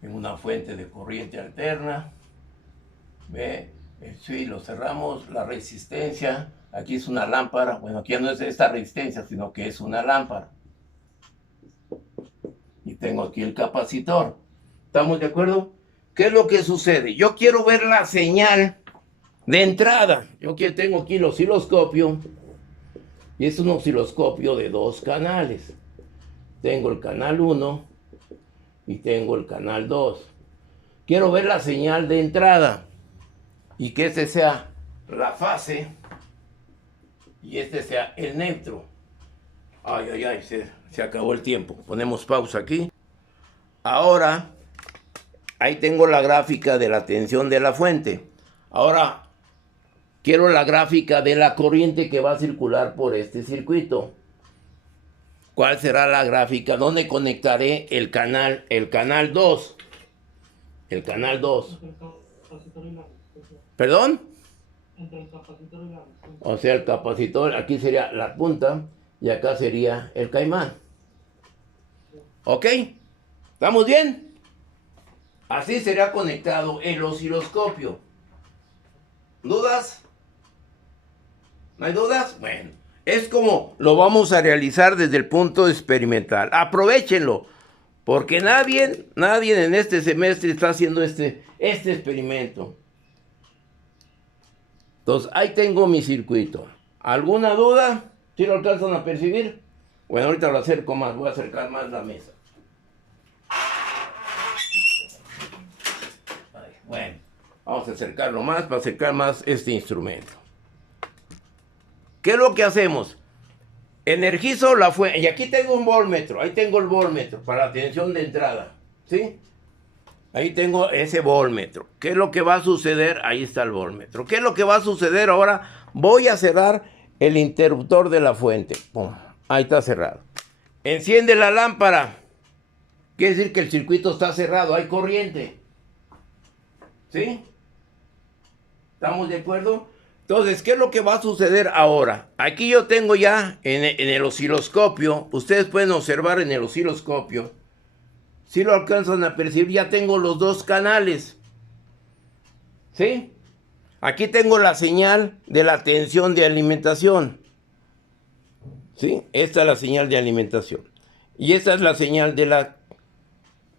Tengo una fuente de corriente alterna. Ve, sí, lo cerramos. La resistencia. Aquí es una lámpara. Bueno, aquí no es esta resistencia, sino que es una lámpara. Y tengo aquí el capacitor. ¿Estamos de acuerdo? ¿Qué es lo que sucede? Yo quiero ver la señal de entrada. Tengo aquí el osciloscopio. Y es un osciloscopio de 2 canales. Tengo el canal 1 y tengo el canal 2. Quiero ver la señal de entrada. Y que este sea la fase. Y este sea el neutro. Ay, se acabó el tiempo. Ponemos pausa aquí. Ahora, ahí tengo la gráfica de la tensión de la fuente. Ahora, quiero la gráfica de la corriente que va a circular por este circuito. ¿Cuál será la gráfica? ¿Dónde conectaré el canal 2? El canal 2. Entre el capacitor y la resistencia. ¿Perdón? Entre el capacitor y la resistencia. O sea, el capacitor, aquí sería la punta y acá sería el caimán. ¿Ok? ¿Estamos bien? Así será conectado el osciloscopio. ¿Dudas? ¿No hay dudas? Bueno, es como lo vamos a realizar desde el punto experimental. Aprovéchenlo, porque nadie en este semestre está haciendo este experimento. Entonces, ahí tengo mi circuito. ¿Alguna duda? ¿Sí lo alcanzan a percibir? Bueno, ahorita lo acerco más, voy a acercar más la mesa. Bueno, vamos a acercarlo más para acercar más este instrumento. ¿Qué es lo que hacemos? Energizo la fuente. Y aquí tengo un voltmetro. Ahí tengo el voltmetro para la tensión de entrada. ¿Sí? Ahí tengo ese voltmetro. ¿Qué es lo que va a suceder? Ahí está el voltmetro. ¿Qué es lo que va a suceder ahora? Voy a cerrar el interruptor de la fuente. ¡Pum! Ahí está cerrado. Enciende la lámpara. Quiere decir que el circuito está cerrado. Hay corriente. ¿Sí? ¿Estamos de acuerdo? Entonces, ¿qué es lo que va a suceder ahora? Aquí yo tengo ya en el osciloscopio. Ustedes pueden observar en el osciloscopio. Si lo alcanzan a percibir, ya tengo los dos canales. ¿Sí? Aquí tengo la señal de la tensión de alimentación. ¿Sí? Esta es la señal de alimentación. Y esta es la señal de la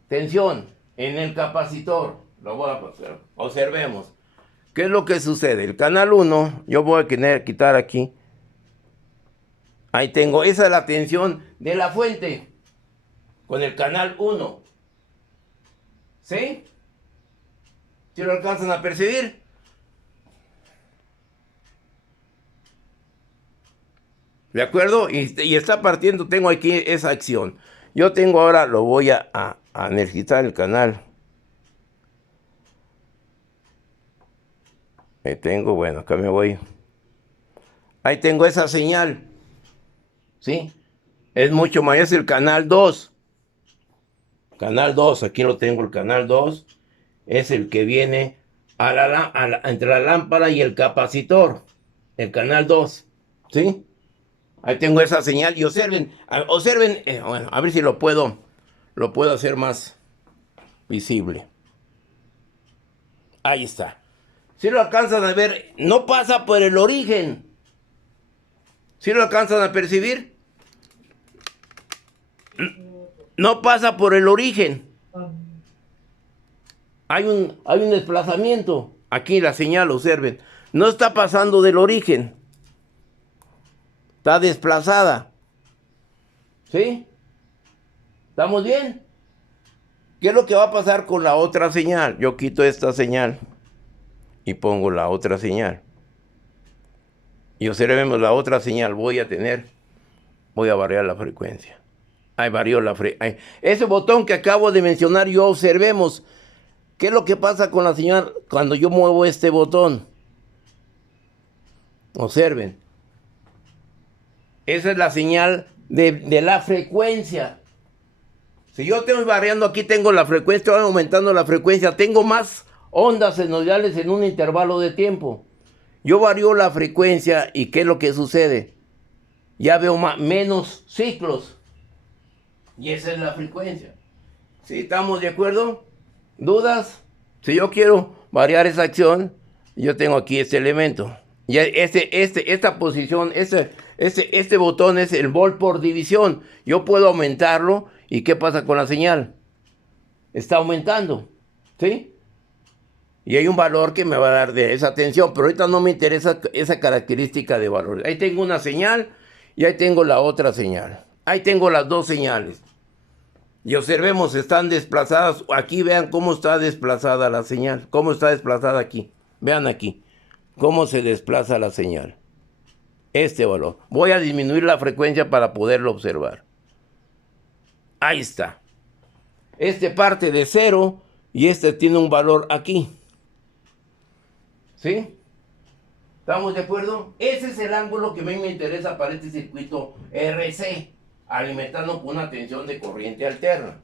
tensión en el capacitor. Lo voy a pasar. Observemos. ¿Qué es lo que sucede? El canal 1, yo voy a quitar aquí. Ahí tengo, esa es la tensión de la fuente. Con el canal 1. ¿Sí? ¿Sí lo alcanzan a percibir? ¿De acuerdo? Y está partiendo, tengo aquí esa acción. Yo tengo ahora, lo voy a energizar el canal. Ahí tengo, bueno, acá me voy. Ahí tengo esa señal. ¿Sí? Es mucho mayor, es el canal 2. Canal 2, aquí lo tengo, el canal 2. Es el que viene entre la lámpara y el capacitor. El canal 2. ¿Sí? Ahí tengo esa señal y observen, bueno, a ver si lo puedo hacer más visible. Ahí está. Si lo alcanzan a ver, no pasa por el origen. ¿Si lo alcanzan a percibir? No pasa por el origen. Hay un desplazamiento. Aquí la señal, observen. No está pasando del origen. Está desplazada. ¿Sí? ¿Estamos bien? ¿Qué es lo que va a pasar con la otra señal? Yo quito esta señal y pongo la otra señal. Y observemos la otra señal. Voy a variar la frecuencia. Ahí varió la frecuencia. Ese botón que acabo de mencionar, yo observemos. ¿Qué es lo que pasa con la señal cuando yo muevo este botón? Observen. Esa es la señal de la frecuencia. Si yo estoy variando aquí, tengo la frecuencia, estoy aumentando la frecuencia, tengo más ondas senoidales en un intervalo de tiempo. Yo varío la frecuencia y ¿qué es lo que sucede? Ya veo menos ciclos. Y esa es la frecuencia. ¿Sí? ¿Estamos de acuerdo? ¿Dudas? Si yo quiero variar esa acción, yo tengo aquí este elemento. Y esta posición, este botón es el volt por división. Yo puedo aumentarlo. ¿Y qué pasa con la señal? Está aumentando. ¿Sí? Y hay un valor que me va a dar de esa tensión. Pero ahorita no me interesa esa característica de valor. Ahí tengo una señal y ahí tengo la otra señal. Ahí tengo las dos señales. Y observemos, están desplazadas. Aquí vean cómo está desplazada la señal. Cómo está desplazada aquí. Vean aquí. Cómo se desplaza la señal. Este valor. Voy a disminuir la frecuencia para poderlo observar. Ahí está. Este parte de 0 y este tiene un valor aquí. ¿Sí? ¿Estamos de acuerdo? Ese es el ángulo que a mí me interesa para este circuito RC. Alimentando con una tensión de corriente alterna.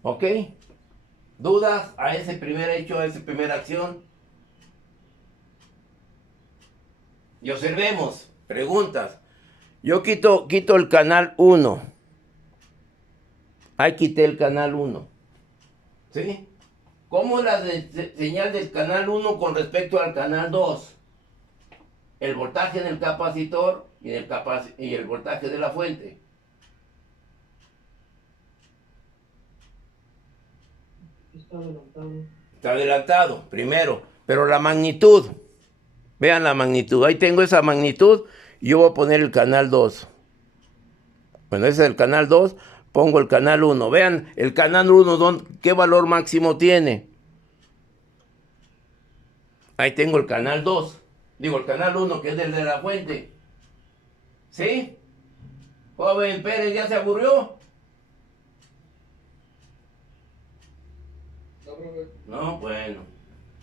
¿Ok? ¿Dudas a ese primer hecho, a esa primera acción? Y observemos, preguntas. Yo quito el canal 1. Ahí quité el canal 1. ¿Sí? ¿Cómo es la señal del canal 1 con respecto al canal 2? El voltaje en el capacitor y el voltaje de la fuente. Está adelantado. Está adelantado, primero. Pero la magnitud. Vean la magnitud. Ahí tengo esa magnitud. Y yo voy a poner el canal 2. Bueno, ese es el canal 2. Pongo el canal 1. Vean el canal 1, ¿qué valor máximo tiene? Ahí tengo el canal 2. Digo, el canal 1, que es el de la fuente. ¿Sí? Joven Pérez, ¿ya se aburrió? No, profe. No, bueno.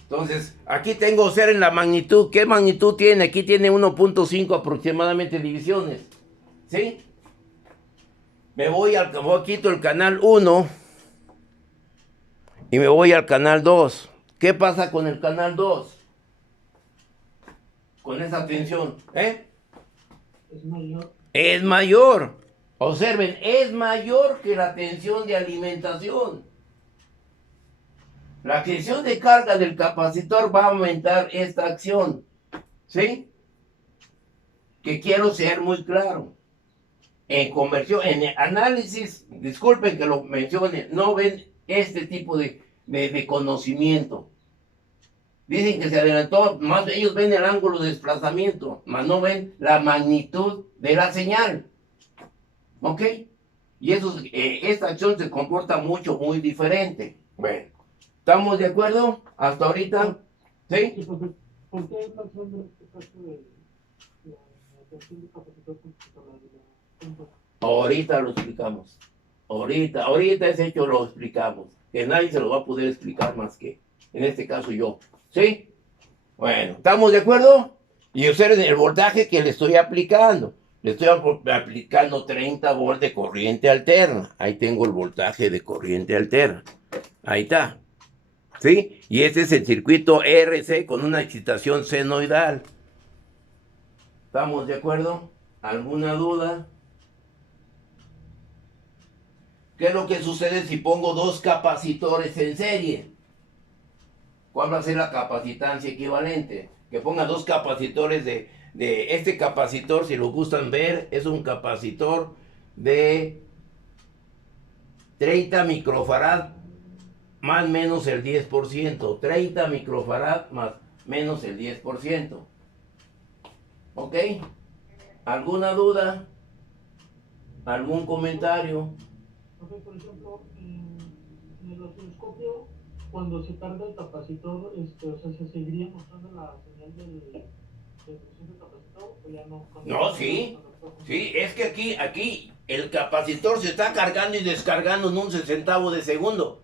Entonces, aquí tengo ser en la magnitud. ¿Qué magnitud tiene? Aquí tiene 1.5 aproximadamente divisiones. ¿Sí? Quito el canal 1 y me voy al canal 2. ¿Qué pasa con el canal 2? Con esa tensión, Es mayor. es mayor. Observen, es mayor que la tensión de alimentación. La tensión de carga del capacitor va a aumentar esta acción. ¿Sí? Que quiero ser muy claro. En conversión, en análisis, disculpen que lo mencione, no ven este tipo de conocimiento. Dicen que se adelantó, más ellos ven el ángulo de desplazamiento, más no ven la magnitud de la señal. ¿Ok? Y esta acción se comporta muy diferente. Bueno, ¿estamos de acuerdo hasta ahorita? ¿Sí? ¿Y por qué está haciendo este caso de la tensión de capacitor con la de la fuente? Ahorita lo explicamos. Ahorita ese hecho lo explicamos. Que nadie se lo va a poder explicar más que, en este caso, yo. ¿Sí? Bueno, ¿estamos de acuerdo? Y observen el voltaje que le estoy aplicando. Le estoy aplicando 30 volts de corriente alterna. Ahí tengo el voltaje de corriente alterna. Ahí está. ¿Sí? Y este es el circuito RC con una excitación senoidal. ¿Estamos de acuerdo? ¿Alguna duda? ¿Qué es lo que sucede si pongo dos capacitores en serie? ¿Cuál va a ser la capacitancia equivalente? Que ponga dos capacitores de este capacitor, si lo gustan ver, es un capacitor de 30 microfarad más menos el 10%. 30 microfarad más menos el 10%. ¿Ok? ¿Alguna duda? ¿Algún comentario? Entonces, por ejemplo, en el osciloscopio, cuando se carga el capacitor, o sea, ¿se seguiría mostrando la señal del capacitor o ya no? No, sí. Sí, es que aquí el capacitor se está cargando y descargando en un sesentavo de segundo.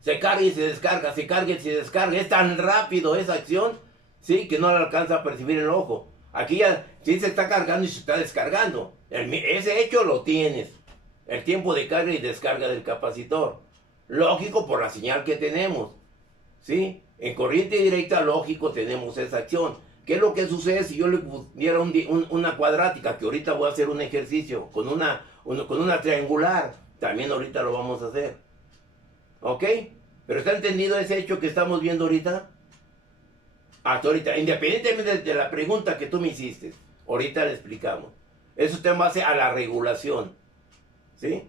Se carga y se descarga, se carga y se descarga. Es tan rápido esa acción, sí, que no la alcanza a percibir el ojo. Aquí ya sí se está cargando y se está descargando. Ese hecho lo tienes. El tiempo de carga y descarga del capacitor. Lógico por la señal que tenemos. ¿Sí? En corriente directa, lógico, tenemos esa acción. ¿Qué es lo que sucede si yo le pusiera una cuadrática? Que ahorita voy a hacer un ejercicio con una triangular. También ahorita lo vamos a hacer. ¿Ok? ¿Pero está entendido ese hecho que estamos viendo ahorita? Hasta ahorita, independientemente de la pregunta que tú me hiciste, ahorita le explicamos. Eso está en base a la regulación. ¿Sí?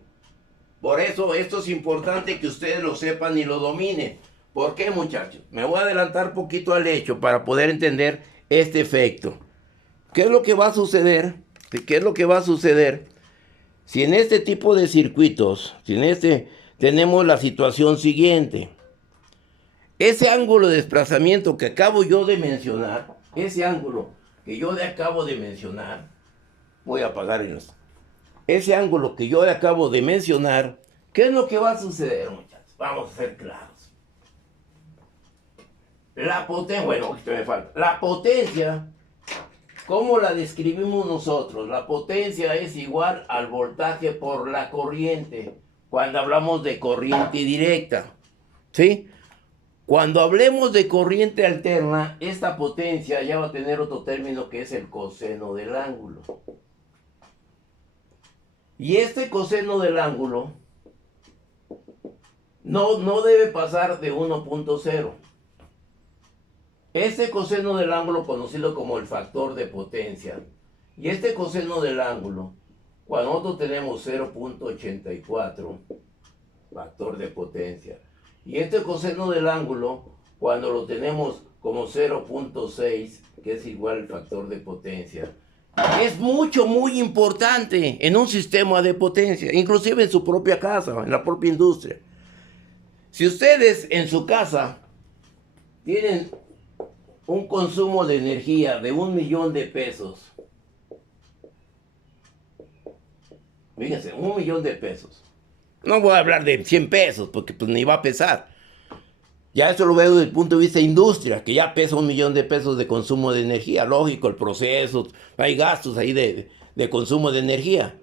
Por eso esto es importante que ustedes lo sepan y lo dominen. ¿Por qué, muchachos? Me voy a adelantar poquito al hecho para poder entender este efecto. ¿Qué es lo que va a suceder? ¿Qué es lo que va a suceder si en este tipo de circuitos, tenemos la situación siguiente? Ese ángulo de desplazamiento que acabo yo de mencionar, voy a apagar ese ángulo que yo acabo de mencionar, ¿qué es lo que va a suceder, muchachos? Vamos a ser claros. La potencia, ¿cómo la describimos nosotros? La potencia es igual al voltaje por la corriente, cuando hablamos de corriente directa, ¿sí? Cuando hablemos de corriente alterna, esta potencia ya va a tener otro término que es el coseno del ángulo. Y este coseno del ángulo no debe pasar de 1.0. Este coseno del ángulo, conocido como el factor de potencia, y este coseno del ángulo, cuando nosotros tenemos 0.84, factor de potencia, y este coseno del ángulo, cuando lo tenemos como 0.6, que es igual al factor de potencia, es muy importante en un sistema de potencia, inclusive en su propia casa, en la propia industria. Si ustedes en su casa tienen un consumo de energía de 1.000.000 de pesos, fíjense, 1.000.000 de pesos. No voy a hablar de 100 pesos, porque pues ni va a pesar. Ya eso lo veo desde el punto de vista de industria, que ya pesa 1.000.000 de pesos de consumo de energía. Lógico, el proceso, hay gastos ahí de consumo de energía.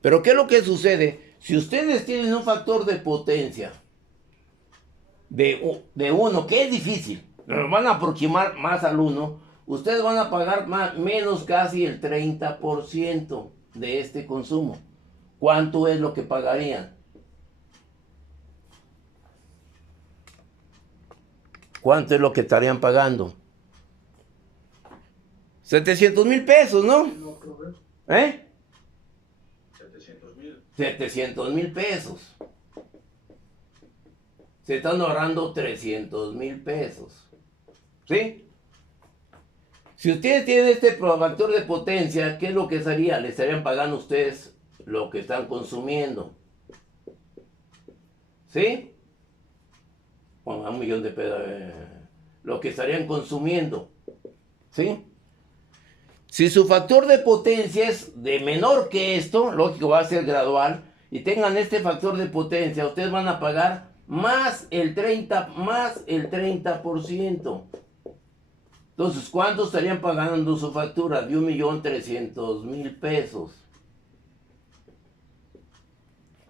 Pero ¿qué es lo que sucede? Si ustedes tienen un factor de potencia de 1, que es difícil, pero van a aproximar más al 1, ustedes van a pagar menos casi el 30% de este consumo. ¿Cuánto es lo que pagarían? ¿Cuánto es lo que estarían pagando? 700,000 pesos, ¿no? No, creo que ¿Eh? 700,000. 700,000 pesos. Se están ahorrando 300,000 pesos. ¿Sí? Si ustedes tienen este factor de potencia, ¿qué es lo que sería? Le estarían pagando a ustedes lo que están consumiendo. ¿Sí? Bueno, 1.000.000 de pesos. Lo que estarían consumiendo. ¿Sí? Si su factor de potencia es de menor que esto, lógico va a ser gradual, y tengan este factor de potencia, ustedes van a pagar más el 30%. Entonces, ¿cuánto estarían pagando su factura? De 1.300.000 pesos.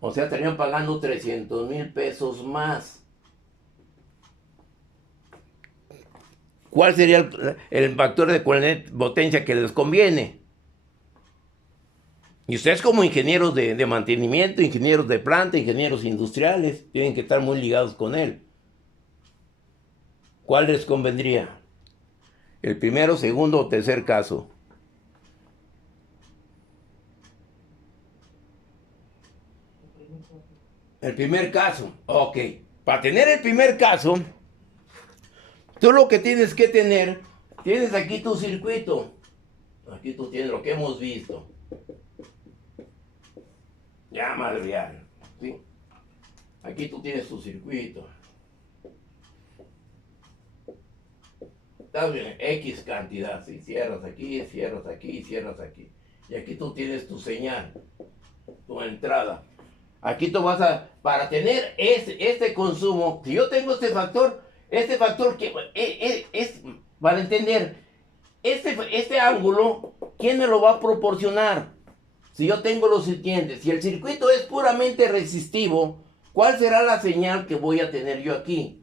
O sea, estarían pagando 300,000 pesos más. ¿Cuál sería el factor de potencia que les conviene? Y ustedes como ingenieros de mantenimiento, ingenieros de planta, ingenieros industriales, tienen que estar muy ligados con él. ¿Cuál les convendría? ¿El primero, segundo o tercer caso? El primer caso. Ok. Para tener el primer caso, tú lo que tienes que tener, tienes aquí tu circuito. Aquí tú tienes lo que hemos visto. Ya, madre real. ¿Sí? Aquí tú tienes tu circuito. Está bien, X cantidad. ¿Sí? Cierras aquí, cierras aquí, cierras aquí. Y aquí tú tienes tu señal, tu entrada. Aquí tú vas a, para tener este consumo, si yo tengo este factor que es, para entender, este ángulo, ¿quién me lo va a proporcionar? Si yo tengo lo siguiente, si el circuito es puramente resistivo, ¿cuál será la señal que voy a tener yo aquí?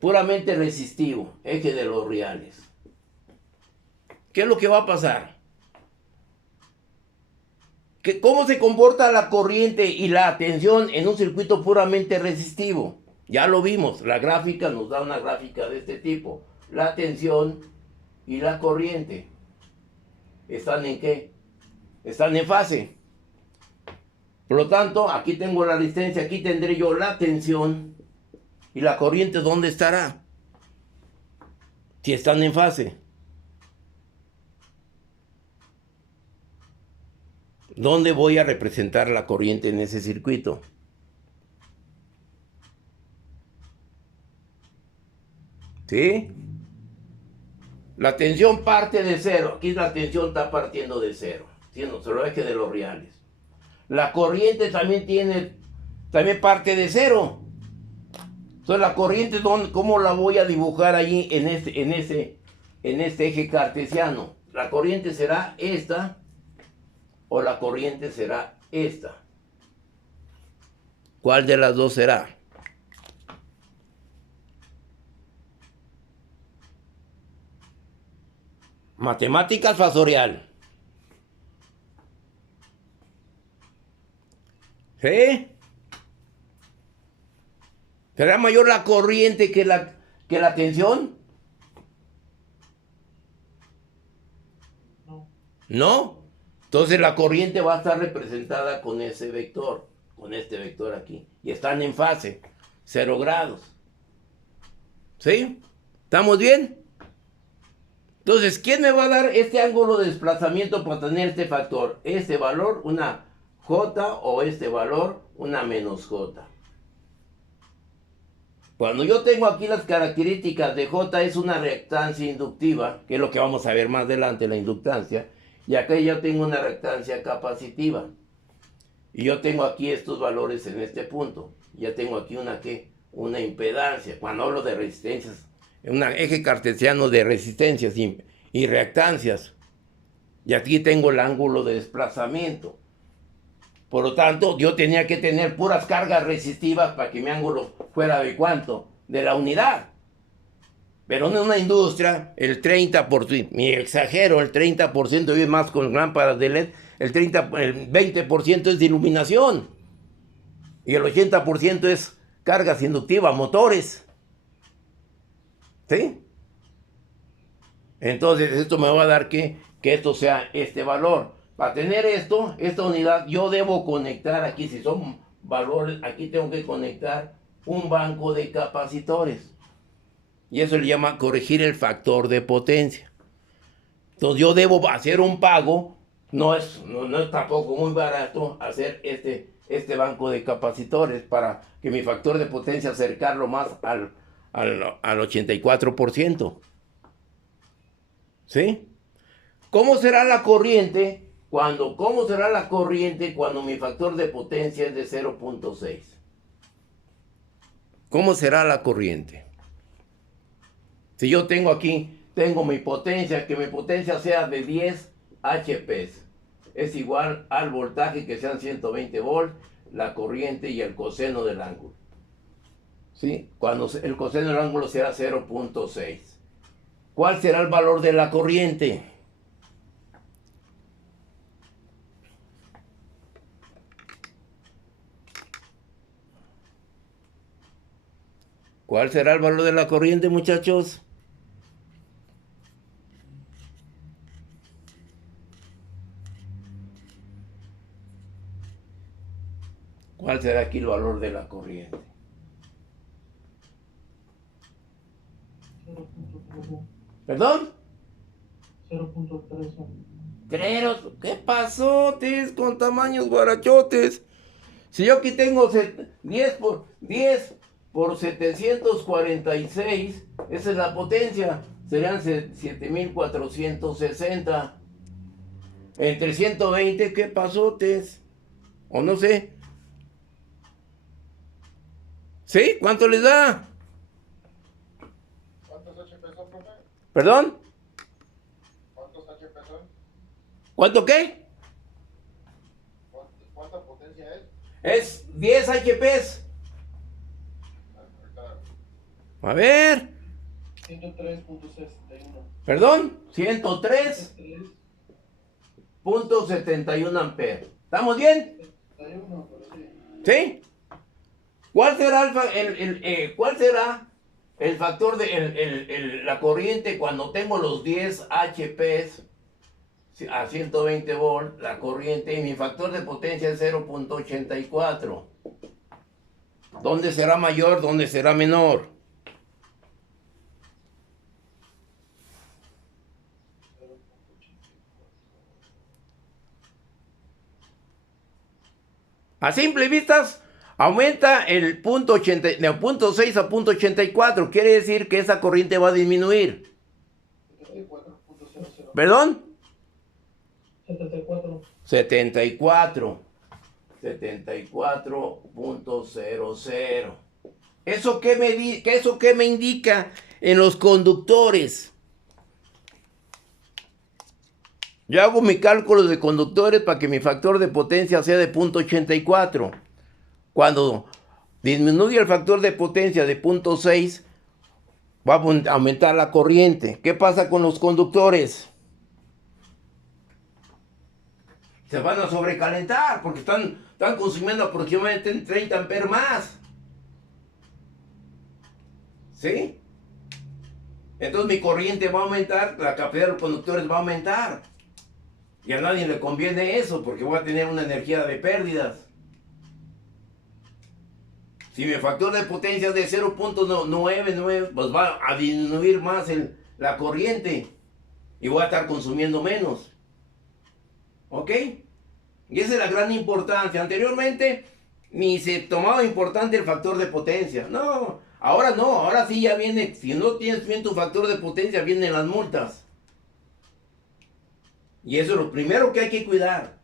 Puramente resistivo, eje de los reales. ¿Qué es lo que va a pasar? ¿Cómo se comporta la corriente y la tensión en un circuito puramente resistivo? Ya lo vimos, la gráfica nos da una gráfica de este tipo. La tensión y la corriente. ¿Están en qué? Están en fase. Por lo tanto, aquí tengo la resistencia, aquí tendré yo la tensión. ¿Y la corriente dónde estará? Si están en fase. ¿Dónde voy a representar la corriente en ese circuito? ¿Sí? La tensión parte de cero. Aquí la tensión está partiendo de cero. ¿Sí? No, se lo eje de los reales. La corriente también parte de cero. Entonces la corriente, ¿cómo la voy a dibujar allí en este eje cartesiano? La corriente será esta. O la corriente será esta. ¿Cuál de las dos será? Matemáticas fasorial. ¿Sí? ¿Será mayor la corriente que la tensión? No. ¿No? Entonces la corriente va a estar representada con ese vector, con este vector aquí. Y están en fase, 0 grados. ¿Sí? ¿Estamos bien? Entonces, ¿quién me va a dar este ángulo de desplazamiento para tener este factor? Este valor, una J, o este valor, una menos J. Cuando yo tengo aquí las características de J es una reactancia inductiva, que es lo que vamos a ver más adelante, la inductancia, y acá yo tengo una reactancia capacitiva. Y yo tengo aquí estos valores en este punto. Ya tengo aquí una impedancia. Cuando hablo de resistencias, un eje cartesiano de resistencias y reactancias. Y aquí tengo el ángulo de desplazamiento. Por lo tanto, yo tenía que tener puras cargas resistivas para que mi ángulo fuera de ¿cuánto? De la unidad. Pero en una industria, el 30%, me exagero, el 30% vive más con lámparas de LED, el 20% es de iluminación. Y el 80% es cargas inductivas, motores. ¿Sí? Entonces, esto me va a dar que esto sea este valor. Para tener esta unidad, yo debo conectar aquí, si son valores, aquí tengo que conectar un banco de capacitores. Y eso le llama corregir el factor de potencia. Entonces yo debo hacer un pago, no es tampoco muy barato hacer este banco de capacitores para que mi factor de potencia acercarlo más al 84%. ¿Sí? ¿Cómo será la corriente cuando mi factor de potencia es de 0.6? ¿Cómo será la corriente? Si yo tengo mi potencia, que mi potencia sea de 10 HP, es igual al voltaje que sean 120 volts, la corriente y el coseno del ángulo. ¿Sí? Cuando el coseno del ángulo será 0.6. ¿Cuál será el valor de la corriente? ¿Cuál será el valor de la corriente, muchachos? ¿Cuál será aquí el valor de la corriente? 0.13. ¿Perdón? 0.13. ¿Qué pasotes con tamaños guarachotes? Si yo aquí tengo 10 por 746, esa es la potencia, serían 7460. Entre 120, ¿qué pasotes? O no sé. ¿Sí? ¿Cuánto les da? ¿Cuántos HP son, profe? ¿Perdón? ¿Cuántos HP son? ¿Cuánto qué? ¿Cuánta potencia es? Es 10 HPs. A ver. 103.61. ¿Perdón? 103.71 amperes. ¿Estamos bien? 71, pero sí. ¿Sí? ¿Cuál será el factor de la corriente cuando tengo los 10 HPs a 120 volts, la corriente, y mi factor de potencia es 0.84? ¿Dónde será mayor? ¿Dónde será menor? A simple vista, aumenta el punto 80, de punto 6 a punto 84. Quiere decir que esa corriente va a disminuir. 74.00. ¿Perdón? 74. 74.00. ¿Eso qué me indica en los conductores? Yo hago mi cálculo de conductores para que mi factor de potencia sea de punto 84. Cuando disminuye el factor de potencia de punto 6, va a aumentar la corriente. ¿Qué pasa con los conductores? Se van a sobrecalentar porque están consumiendo aproximadamente 30 amperes más. ¿Sí? Entonces mi corriente va a aumentar, la capacidad de los conductores va a aumentar. Y a nadie le conviene eso porque voy a tener una energía de pérdidas. Si mi factor de potencia es de 0.99, pues va a disminuir más la corriente y voy a estar consumiendo menos. ¿Ok? Y esa es la gran importancia. Anteriormente ni se tomaba importante el factor de potencia. No, Ahora no, ahora sí ya viene, si no tienes bien tu factor de potencia, vienen las multas. Y eso es lo primero que hay que cuidar.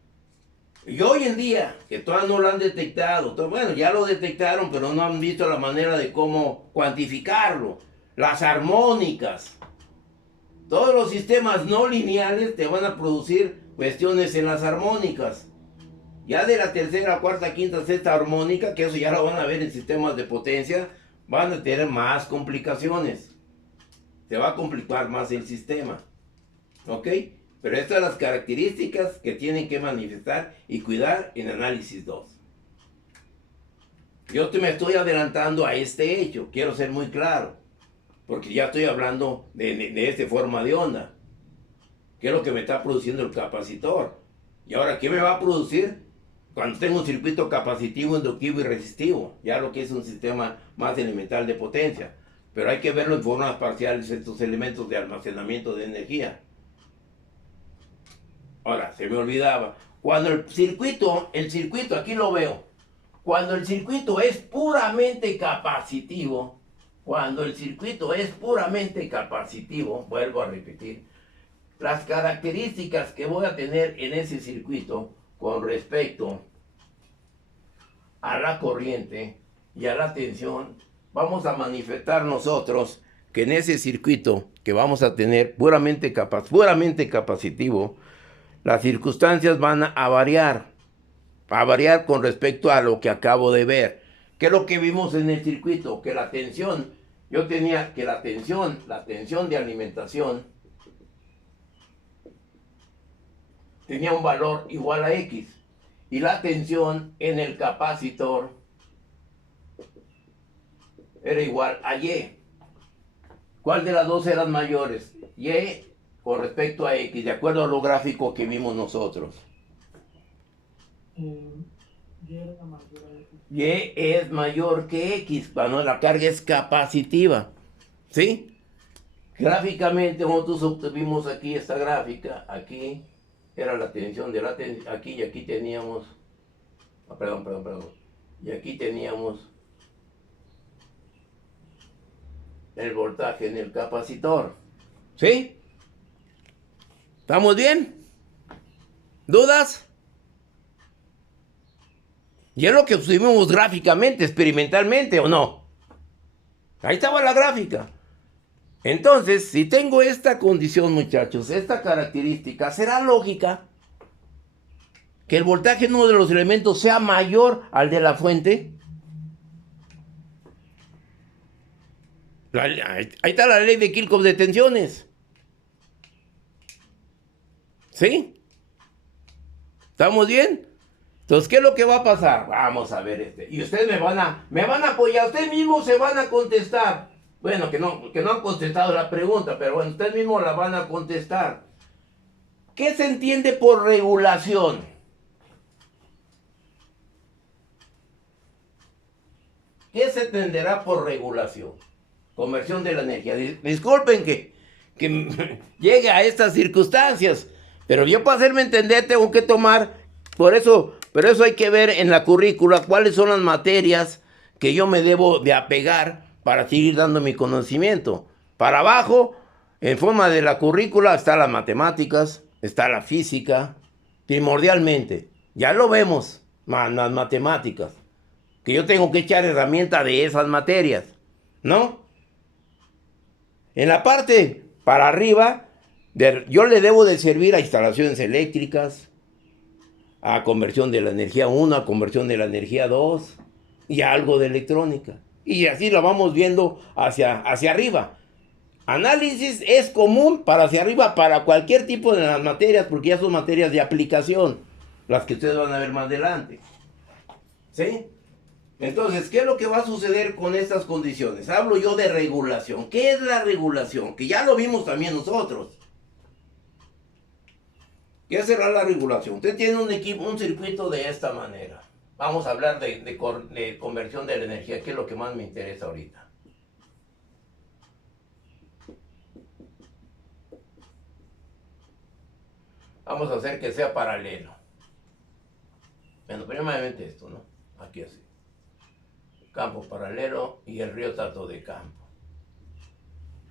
Y hoy en día, que todavía no lo han detectado, bueno, ya lo detectaron, pero no han visto la manera de cómo cuantificarlo. Las armónicas, todos los sistemas no lineales te van a producir cuestiones en las armónicas. Ya de la tercera, cuarta, quinta, sexta armónica, que eso ya lo van a ver en sistemas de potencia, van a tener más complicaciones. Se va a complicar más el sistema. ¿Ok? Pero estas son las características que tienen que manifestar y cuidar en análisis 2. Yo me estoy adelantando a este hecho, quiero ser muy claro, porque ya estoy hablando de esta forma de onda. ¿Qué es lo que me está produciendo el capacitor? Y ahora, ¿qué me va a producir cuando tengo un circuito capacitivo, inductivo y resistivo? Ya lo que es un sistema más elemental de potencia. Pero hay que verlo en formas parciales, estos elementos de almacenamiento de energía. Ahora, se me olvidaba. Cuando el circuito, aquí lo veo. Cuando el circuito es puramente capacitivo, vuelvo a repetir, las características que voy a tener en ese circuito con respecto a la corriente y a la tensión, vamos a manifestar nosotros que en ese circuito que vamos a tener puramente capacitivo, las circunstancias van a variar con respecto a lo que acabo de ver. ¿Qué es lo que vimos en el circuito? Que la tensión, yo tenía que la tensión de alimentación tenía un valor igual a X. Y la tensión en el capacitor era igual a Y. ¿Cuál de las dos eran mayores? Y con respecto a X, de acuerdo a lo gráfico que vimos nosotros. Y era mayor a X. Y es mayor que X, cuando la carga es capacitiva. ¿Sí? Gráficamente, nosotros obtuvimos aquí esta gráfica, aquí era la tensión de la tensión, aquí y aquí teníamos, perdón, y aquí teníamos el voltaje en el capacitor. ¿Sí? ¿Estamos bien? ¿Dudas? Y es lo que obtuvimos gráficamente, experimentalmente, ¿o no? Ahí estaba la gráfica. Entonces, si tengo esta condición, muchachos, esta característica, ¿será lógica que el voltaje en uno de los elementos sea mayor al de la fuente? Ahí está la ley de Kirchhoff de tensiones. ¿Sí? ¿Estamos bien? Entonces, ¿qué es lo que va a pasar? Vamos a ver y ustedes me van a apoyar, ustedes mismos se van a contestar. Bueno, que no han contestado la pregunta, pero bueno, ustedes mismos la van a contestar. ¿Qué se entiende por regulación? ¿Qué se entenderá por regulación? Conversión de la energía. Disculpen que llegue a estas circunstancias, pero yo para hacerme entender tengo que tomar, por eso hay que ver en la currícula cuáles son las materias que yo me debo de apegar para seguir dando mi conocimiento. Para abajo, en forma de la currícula, está las matemáticas, está la física, primordialmente. Ya lo vemos, las matemáticas, que yo tengo que echar herramienta de esas materias, ¿no? En la parte para arriba, yo le debo de servir a instalaciones eléctricas, a conversión de la energía 1, a conversión de la energía 2 y a algo de electrónica. Y así lo vamos viendo hacia arriba. Análisis es común para hacia arriba para cualquier tipo de las materias, porque ya son materias de aplicación, las que ustedes van a ver más adelante. ¿Sí? Entonces, ¿qué es lo que va a suceder con estas condiciones? Hablo yo de regulación. ¿Qué es la regulación? Que ya lo vimos también nosotros. ¿Qué será la regulación? Usted tiene un circuito de esta manera. Vamos a hablar de conversión de la energía, que es lo que más me interesa ahorita. Vamos a hacer que sea paralelo. Bueno, primeramente esto, ¿no? Aquí así. campo paralelo y el rióstato de campo.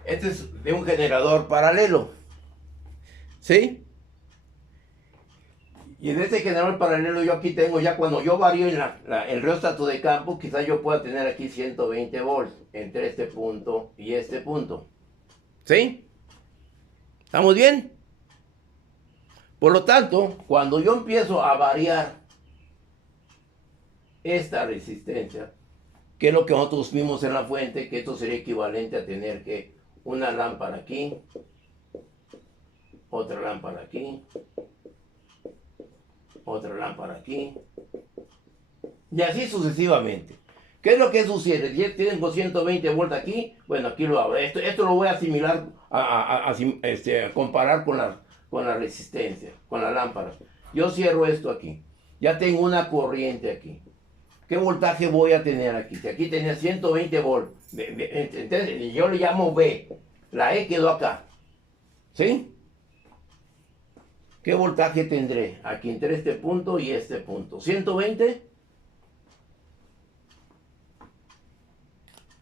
Este es de un generador paralelo, ¿sí? Y en este generador paralelo yo aquí tengo, ya cuando yo varío el rióstato de campo, quizás yo pueda tener aquí 120 volts entre este punto y este punto. ¿Sí? ¿Estamos bien? Por lo tanto, cuando yo empiezo a variar esta resistencia, que es lo que nosotros vimos en la fuente, que esto sería equivalente a tener que una lámpara aquí, otra lámpara aquí, otra lámpara aquí, y así sucesivamente. ¿Qué es lo que sucede? Si tengo 120 volts aquí, bueno, aquí lo abro. Esto lo voy a asimilar, a comparar con la resistencia, con la lámpara. Yo cierro esto aquí. Ya tengo una corriente aquí. ¿Qué voltaje voy a tener aquí? Si aquí tenía 120 volts, entonces yo le llamo B. La E quedó acá. ¿Sí? ¿Qué voltaje tendré aquí entre este punto y este punto? ¿120?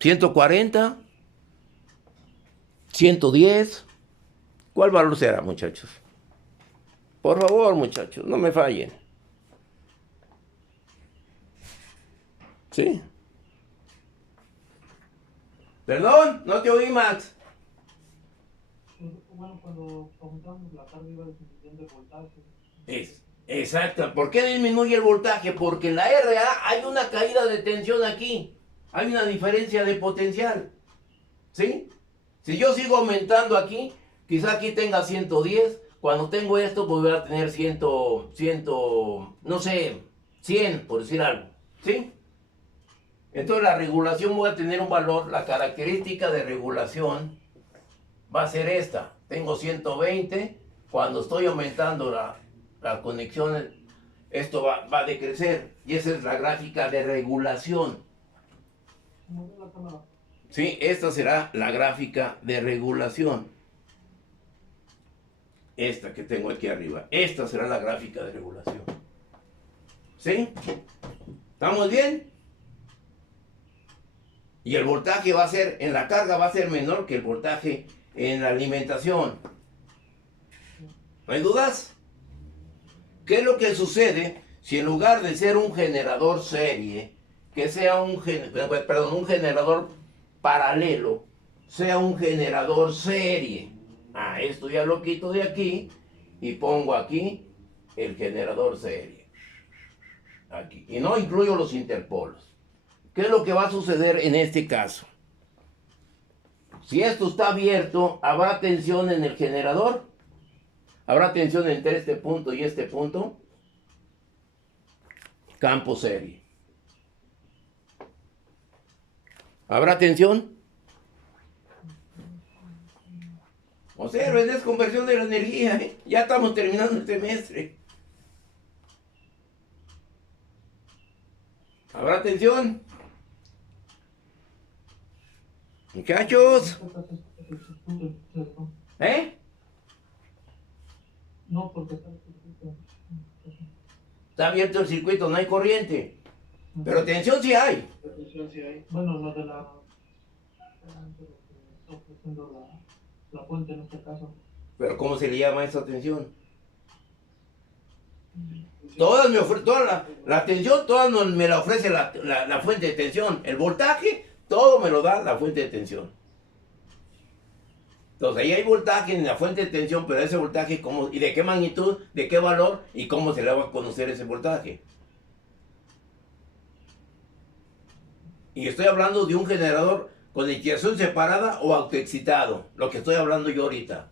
¿140? ¿110? ¿Cuál valor será, muchachos? Por favor, muchachos, no me fallen. ¿Sí? Perdón, no te oí, Max. Bueno, cuando comentamos la carga iba disminuyendo el voltaje. Exacto. ¿Por qué disminuye el voltaje? Porque en la RA hay una caída de tensión aquí. Hay una diferencia de potencial. ¿Sí? Si yo sigo aumentando aquí, quizá aquí tenga 110. Cuando tengo esto, pues voy a tener 100, no sé, 100, por decir algo. ¿Sí? Entonces la regulación voy a tener un valor, la característica de regulación va a ser esta. Tengo 120, cuando estoy aumentando las conexiones, esto va a decrecer. Y esa es la gráfica de regulación. Sí, esta será la gráfica de regulación. Esta que tengo aquí arriba. Esta será la gráfica de regulación. ¿Sí? ¿Estamos bien? Y el voltaje va a ser, en la carga va a ser menor que el voltaje en la alimentación. ¿No hay dudas? ¿Qué es lo que sucede si en lugar de ser un generador serie, que sea un generador paralelo, sea un generador serie? Esto ya lo quito de aquí y pongo aquí el generador serie. Aquí. Y no incluyo los interpolos. ¿Qué es lo que va a suceder en este caso? Si esto está abierto, ¿habrá tensión en el generador? ¿Habrá tensión entre este punto y este punto? Campo serie. ¿Habrá tensión? Observen, es conversión de la energía, ¿eh? Ya estamos terminando el semestre. ¿Habrá tensión? Muchachos. ¿Eh? No, porque está el circuito. Está abierto el circuito, no hay corriente. Pero tensión sí hay. Bueno, lo de la... Está ofreciendo la fuente en este caso. Pero ¿cómo se le llama esa tensión? Sí. La tensión, me la ofrece la fuente de tensión. El voltaje, todo me lo da la fuente de tensión. Entonces ahí hay voltaje en la fuente de tensión, pero ese voltaje, ¿cómo, y de qué magnitud, de qué valor, y cómo se le va a conocer ese voltaje? Y estoy hablando de un generador con excitación separada o autoexcitado, lo que estoy hablando yo ahorita.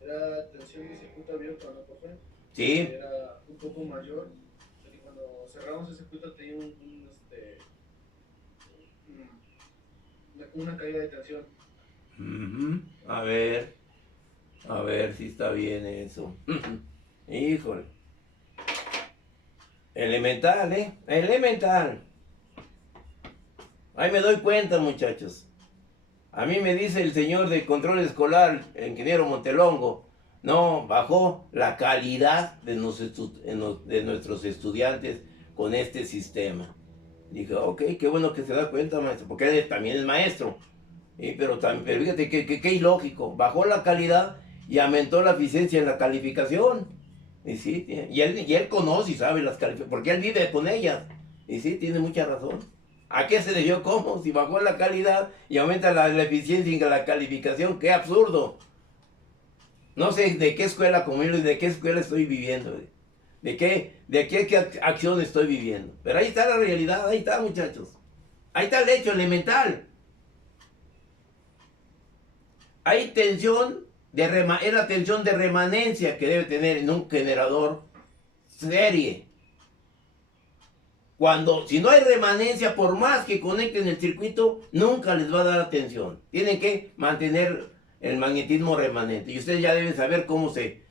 Era tensión de circuito abierto, ¿no, profe? Sí. Era un poco mayor. Y cuando cerramos el circuito tenía una caída de tensión. A ver si está bien eso. Híjole. Elemental, ¿eh? Elemental. Ahí me doy cuenta, muchachos. A mí me dice el señor de control escolar, el ingeniero Montelongo, no, bajó la calidad de nuestros estudiantes con este sistema. Dije, ok, qué bueno que se da cuenta, maestro, porque él también es maestro. Pero fíjate que ilógico. Bajó la calidad y aumentó la eficiencia en la calificación. Y sí, y él conoce y sabe las calificaciones, porque él vive con ellas. Y sí, tiene mucha razón. ¿A qué se debió? ¿Cómo? Si bajó la calidad y aumenta la eficiencia en la calificación, ¡qué absurdo! No sé de qué escuela como yo, de qué escuela estoy viviendo, de qué acción estoy viviendo. Pero ahí está la realidad, ahí está, muchachos. Ahí está el hecho elemental. Hay tensión es la tensión de remanencia que debe tener en un generador serie. Si no hay remanencia, por más que conecten el circuito, nunca les va a dar atención. Tienen que mantener el magnetismo remanente. Y ustedes ya deben saber cómo se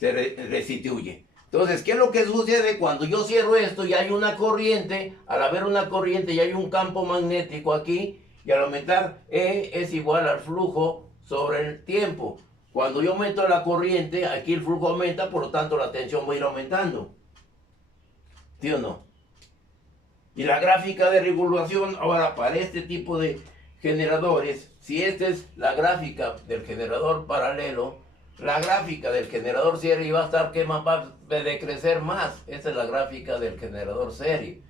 restituye. Entonces, ¿qué es lo que sucede cuando yo cierro esto y hay una corriente? Al haber una corriente y hay un campo magnético aquí, y al aumentar E es igual al flujo sobre el tiempo. Cuando yo aumento la corriente, aquí el flujo aumenta, por lo tanto la tensión va a ir aumentando. ¿Sí o no? Y la gráfica de regulación, ahora para este tipo de generadores, si esta es la gráfica del generador paralelo, la gráfica del generador serie va a estar que más va a decrecer más. Esta es la gráfica del generador serie.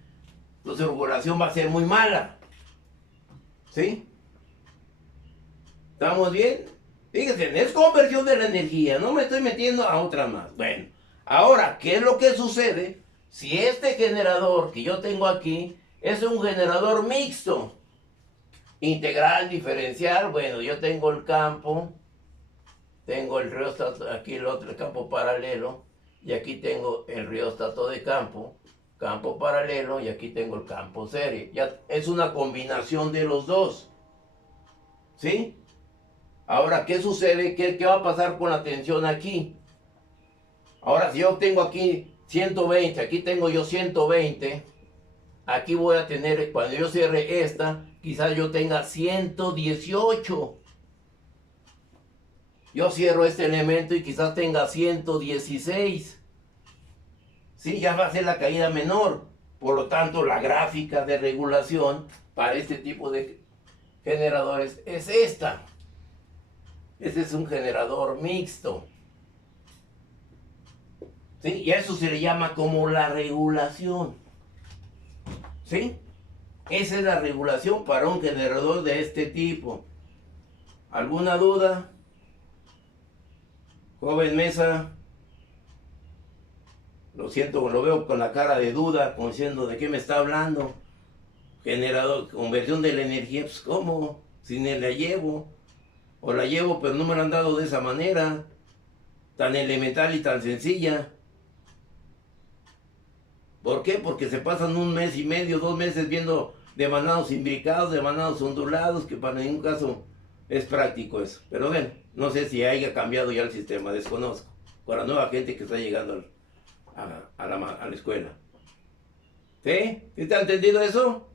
Entonces la regulación va a ser muy mala. ¿Sí? ¿Estamos bien? Fíjense, es conversión de la energía, no me estoy metiendo a otra más. Bueno, ahora, ¿qué es lo que sucede? Si este generador que yo tengo aquí es un generador mixto, integral, diferencial, bueno, yo tengo el campo, tengo el rióstato, aquí el otro, el campo paralelo, y aquí tengo el rióstato de campo paralelo, y aquí tengo el campo serie. Ya es una combinación de los dos. ¿Sí? Ahora, ¿qué sucede? ¿Qué va a pasar con la tensión aquí? Ahora, si yo tengo aquí 120, aquí tengo yo 120, aquí voy a tener, cuando yo cierre esta, quizás yo tenga 118. Yo cierro este elemento y quizás tenga 116. Sí, ya va a ser la caída menor. Por lo tanto, la gráfica de regulación para este tipo de generadores es esta. Este es un generador mixto. ¿Sí? Y a eso se le llama como la regulación. ¿Sí? Esa es la regulación para un generador de este tipo. ¿Alguna duda? Joven Mesa. Lo siento, lo veo con la cara de duda, como diciendo, ¿de qué me está hablando? Generador, conversión de la energía, pues ¿cómo? Si ni la llevo. O la llevo, pero no me la han dado de esa manera. Tan elemental y tan sencilla. ¿Por qué? Porque se pasan un mes y medio, 2 meses viendo demanados imbricados, demanados ondulados, que para ningún caso es práctico eso. Pero bueno, no sé si haya cambiado ya el sistema, desconozco. Con la nueva gente que está llegando a la escuela. ¿Sí? ¿Sí te ha entendido eso?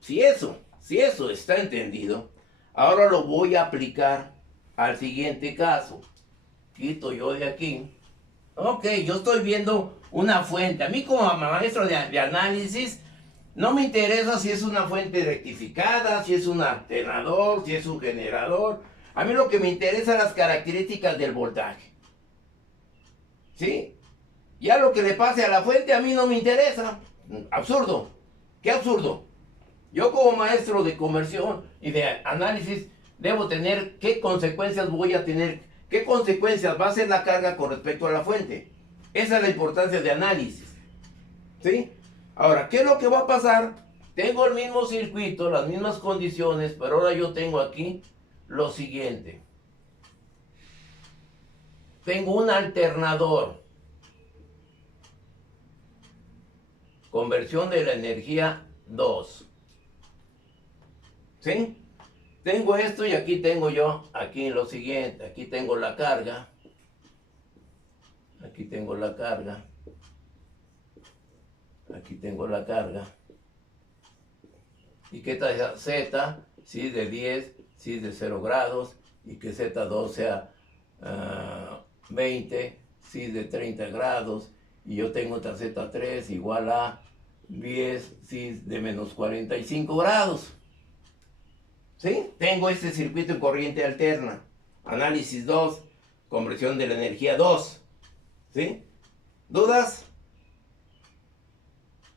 Si eso está entendido, ahora lo voy a aplicar al siguiente caso. Quito yo de aquí. Ok, yo estoy viendo una fuente. A mí como maestro de análisis, no me interesa si es una fuente rectificada, si es un alternador, si es un generador. A mí lo que me interesa son las características del voltaje. ¿Sí? Ya lo que le pase a la fuente a mí no me interesa. Absurdo. ¿Qué absurdo? Yo como maestro de conversión y de análisis debo tener qué consecuencias voy a tener, qué consecuencias va a ser la carga con respecto a la fuente. Esa es la importancia de análisis. ¿Sí? Ahora, ¿qué es lo que va a pasar? Tengo el mismo circuito, las mismas condiciones, pero ahora yo tengo aquí lo siguiente. Tengo un alternador. Conversión de la energía 2. ¿Sí? Tengo esto y aquí tengo yo, aquí lo siguiente, aquí tengo la carga. Aquí tengo la carga. Aquí tengo la carga. Y que tal Z, si de 10, si de 0 grados, y que Z2 sea 20, cis de 30 grados, y yo tengo otra Z3 igual a 10 cis de menos 45 grados. ¿Sí? Tengo este circuito en corriente alterna. Análisis 2, conversión de la energía 2. ¿Sí? ¿Dudas?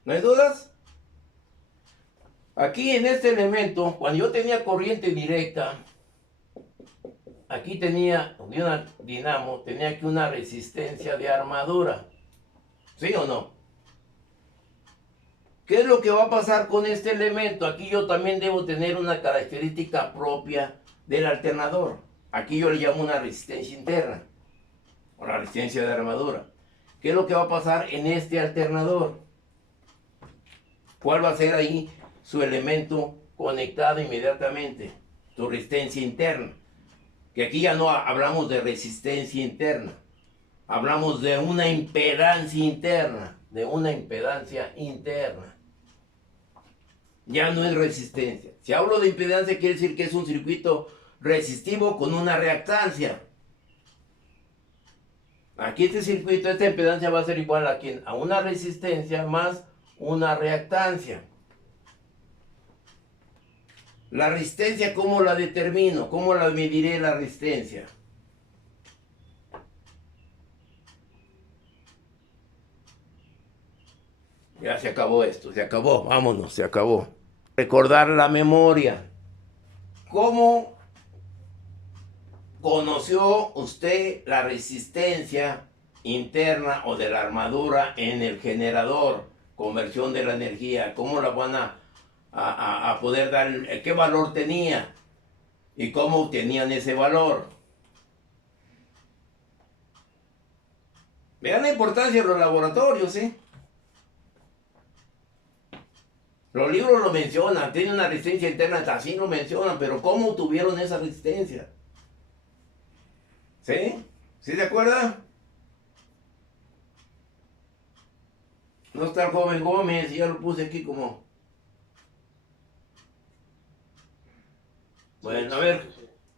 ¿No hay dudas? Aquí en este elemento, cuando yo tenía corriente directa, aquí tenía de una dinamo, tenía aquí una resistencia de armadura. ¿Sí o no? ¿Qué es lo que va a pasar con este elemento? Aquí yo también debo tener una característica propia del alternador. Aquí yo le llamo una resistencia interna, o la resistencia de armadura. ¿Qué es lo que va a pasar en este alternador? ¿Cuál va a ser ahí su elemento conectado inmediatamente? Su resistencia interna. Que aquí ya no hablamos de resistencia interna. Hablamos de una impedancia interna. De una impedancia interna. Ya no es resistencia. Si hablo de impedancia, quiere decir que es un circuito resistivo con una reactancia. Aquí este circuito, esta impedancia va a ser igual a ¿quién? A una resistencia más una reactancia. La resistencia, ¿cómo la determino? ¿Cómo la mediré la resistencia? Ya se acabó esto, se acabó, vámonos, se acabó. Recordar la memoria. ¿Cómo conoció usted la resistencia interna o de la armadura en el generador? Conversión de la energía. ¿Cómo la van a poder dar? ¿Qué valor tenía? ¿Y cómo obtenían ese valor? Vean la importancia de los laboratorios, ¿sí? Los libros lo mencionan, tiene una resistencia interna, así lo mencionan, pero ¿cómo tuvieron esa resistencia? ¿Sí? ¿Sí se acuerda? No está el joven Gómez, ya lo puse aquí como... Bueno, a ver,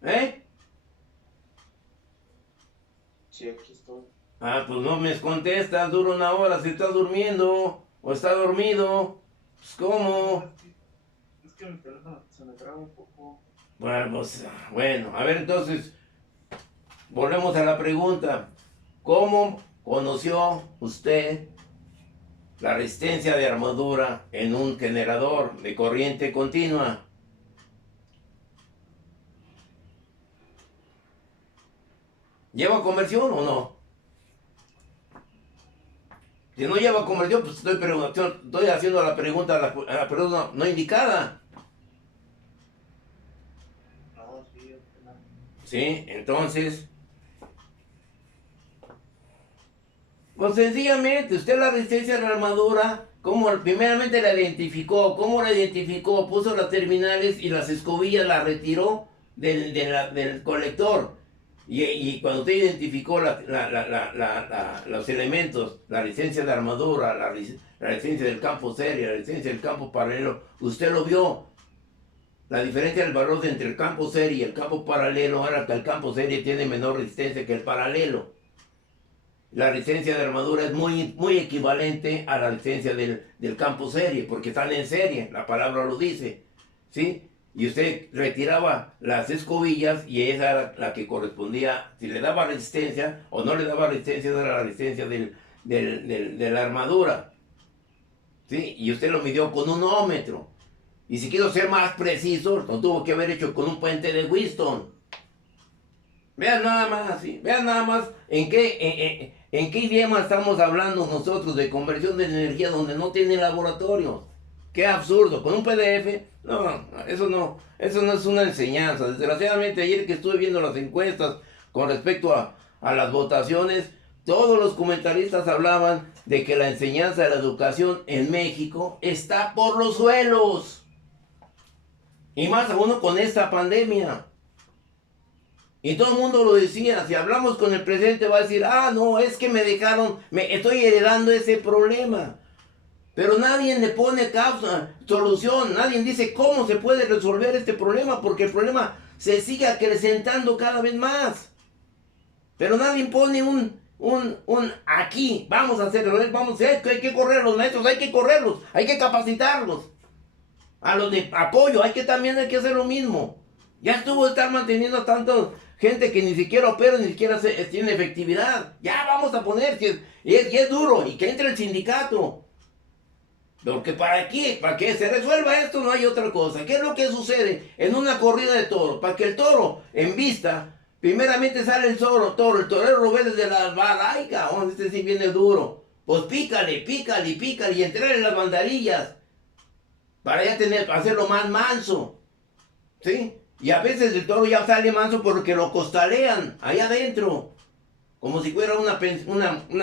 ¿eh? Sí, aquí estoy. Ah, pues no me contestas, dura una hora, si estás durmiendo o está dormido, pues ¿cómo? Es que mi teléfono se me traba un poco. Bueno, pues, bueno, a ver entonces, volvemos a la pregunta. ¿Cómo conoció usted la resistencia de armadura en un generador de corriente continua? ¿Lleva conversión o no? Si no lleva conversión, pues estoy haciendo la pregunta a la persona no indicada. No, sí, no. ¿Sí? Entonces, pues sencillamente, usted la resistencia de la armadura, primeramente la identificó, ¿cómo la identificó? Puso las terminales y las escobillas las retiró del colector. Y cuando usted identificó los elementos, la resistencia de armadura, la resistencia del campo serie, la resistencia del campo paralelo, usted lo vio. La diferencia del valor entre el campo serie y el campo paralelo era que el campo serie tiene menor resistencia que el paralelo. La resistencia de armadura es muy, muy equivalente a la resistencia del campo serie, porque están en serie, la palabra lo dice, ¿sí? Y usted retiraba las escobillas y esa era la que correspondía, si le daba resistencia o no le daba resistencia, era la resistencia de la armadura, ¿sí? Y usted lo midió con un ohmmetro. Y si quiero ser más preciso, lo tuvo que haber hecho con un puente de Wheatstone. Vean nada más, ¿sí? Vean nada más en qué idioma estamos hablando nosotros de conversión de energía donde no tiene laboratorios. Qué absurdo, con un PDF, no, eso no es una enseñanza. Desgraciadamente ayer que estuve viendo las encuestas con respecto a las votaciones, todos los comentaristas hablaban de que la enseñanza de la educación en México está por los suelos. Y más aún con esta pandemia. Y todo el mundo lo decía, si hablamos con el presidente va a decir, no, es que me estoy heredando ese problema. Pero nadie le pone causa, solución, nadie dice cómo se puede resolver este problema, porque el problema se sigue acrecentando cada vez más. Pero nadie pone aquí, vamos a hacerlo, hay que correr los maestros, hay que correrlos, hay que capacitarlos. A los de apoyo, hay que hacer lo mismo. Ya estuvo de estar manteniendo a tanta gente que ni siquiera opera, ni siquiera tiene efectividad. Ya vamos a poner, y es duro, y que entre el sindicato. Porque ¿para qué? Para que se resuelva esto no hay otra cosa. ¿Qué es lo que sucede en una corrida de toro? Para que el toro en vista, primeramente sale el torero lo ve desde la barra, ay cabrón, este sí viene duro. Pues pícale, y entrarle en las bandarillas. Para ya hacerlo más manso. ¿Sí? Y a veces el toro ya sale manso porque lo costalean allá adentro. Como si fuera una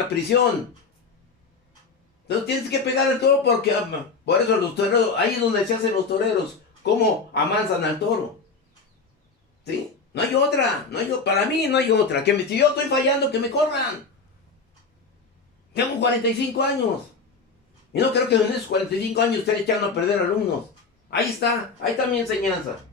prisión. Entonces tienes que pegar al toro porque por eso los toreros, ahí es donde se hacen los toreros, cómo amansan al toro. ¿Sí? No hay otra, para mí no hay otra. Si yo estoy fallando, que me corran. Tengo 45 años. Y no creo que en esos 45 años estén echando a perder alumnos. Ahí está mi enseñanza.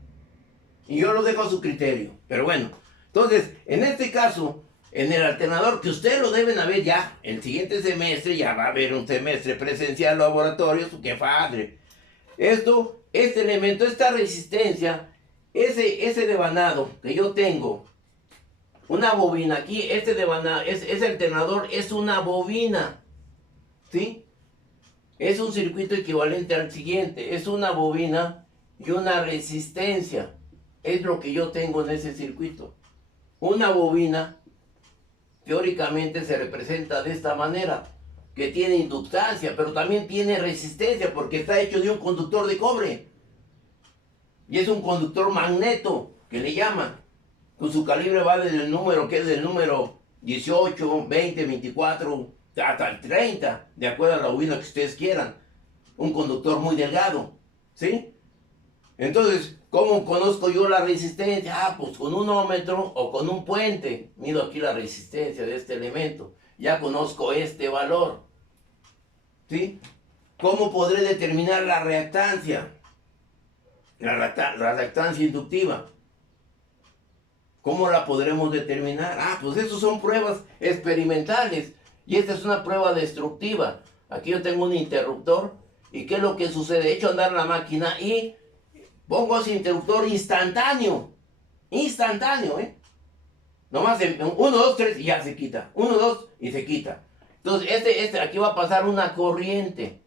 Y yo lo dejo a su criterio. Pero bueno, entonces, en este caso, en el alternador, que ustedes lo deben haber ya, el siguiente semestre ya va a haber un semestre presencial, laboratorios, qué padre. Este elemento, esta resistencia, ese devanado que yo tengo, una bobina aquí, este devanado, ese alternador es una bobina, ¿sí? Es un circuito equivalente al siguiente, es una bobina y una resistencia, es lo que yo tengo en ese circuito. Una bobina teóricamente se representa de esta manera, que tiene inductancia, pero también tiene resistencia porque está hecho de un conductor de cobre. Y es un conductor magneto, que le llaman. Con su calibre va desde el número, que es del número 18, 20, 24, hasta el 30, de acuerdo a la bobina que ustedes quieran. Un conductor muy delgado, ¿sí? Entonces, ¿cómo conozco yo la resistencia? Pues con un ómetro o con un puente. Mido aquí la resistencia de este elemento. Ya conozco este valor. ¿Sí? ¿Cómo podré determinar la reactancia? La reactancia inductiva. ¿Cómo la podremos determinar? Pues eso son pruebas experimentales. Y esta es una prueba destructiva. Aquí yo tengo un interruptor. ¿Y qué es lo que sucede? Echo a andar la máquina y pongo ese interruptor instantáneo. Instantáneo, ¿eh? Nomás 1, 2, 3 y ya se quita. 1, 2 y se quita. Entonces, aquí va a pasar una corriente.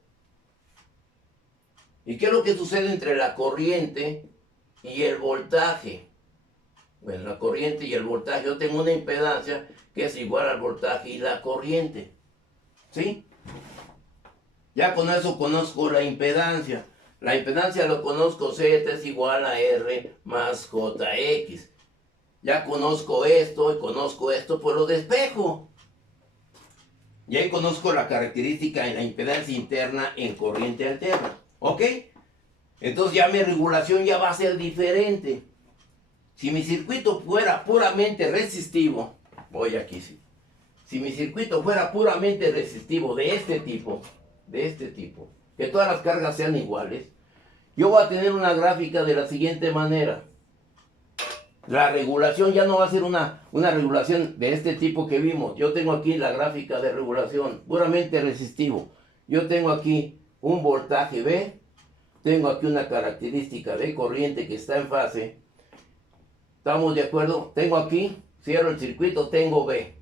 ¿Y qué es lo que sucede entre la corriente y el voltaje? Bueno, la corriente y el voltaje. Yo tengo una impedancia que es igual al voltaje y la corriente. ¿Sí? Ya con eso conozco la impedancia. La impedancia lo conozco, Z es igual a R más JX. Ya conozco esto y conozco esto, pues lo despejo. Y ahí conozco la característica en la impedancia interna en corriente alterna. ¿Ok? Entonces ya mi regulación ya va a ser diferente. Si mi circuito fuera puramente resistivo, voy aquí sí. Si mi circuito fuera puramente resistivo de este tipo, que todas las cargas sean iguales, yo voy a tener una gráfica de la siguiente manera. La regulación ya no va a ser una regulación de este tipo que vimos. Yo tengo aquí la gráfica de regulación, puramente resistivo. Yo tengo aquí un voltaje B, tengo aquí una característica de corriente que está en fase. ¿Estamos de acuerdo? Tengo aquí, cierro el circuito, tengo B.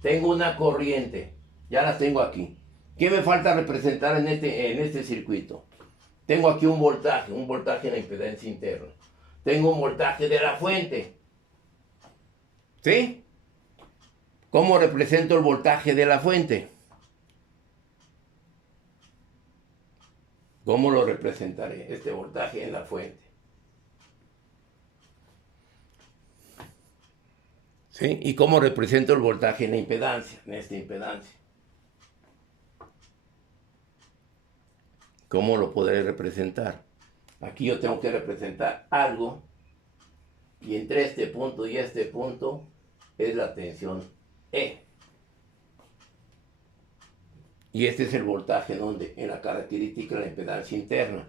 Tengo una corriente, ya las tengo aquí. ¿Qué me falta representar en este circuito? Tengo aquí un voltaje en la impedancia interna. Tengo un voltaje de la fuente. ¿Sí? ¿Cómo represento el voltaje de la fuente? ¿Cómo lo representaré, este voltaje en la fuente? ¿Sí? ¿Y cómo represento el voltaje en la impedancia, en esta impedancia? ¿Cómo lo podré representar? Aquí yo tengo que representar algo y entre este punto y este punto es la tensión E. Y este es el voltaje donde, en la característica de la impedancia interna,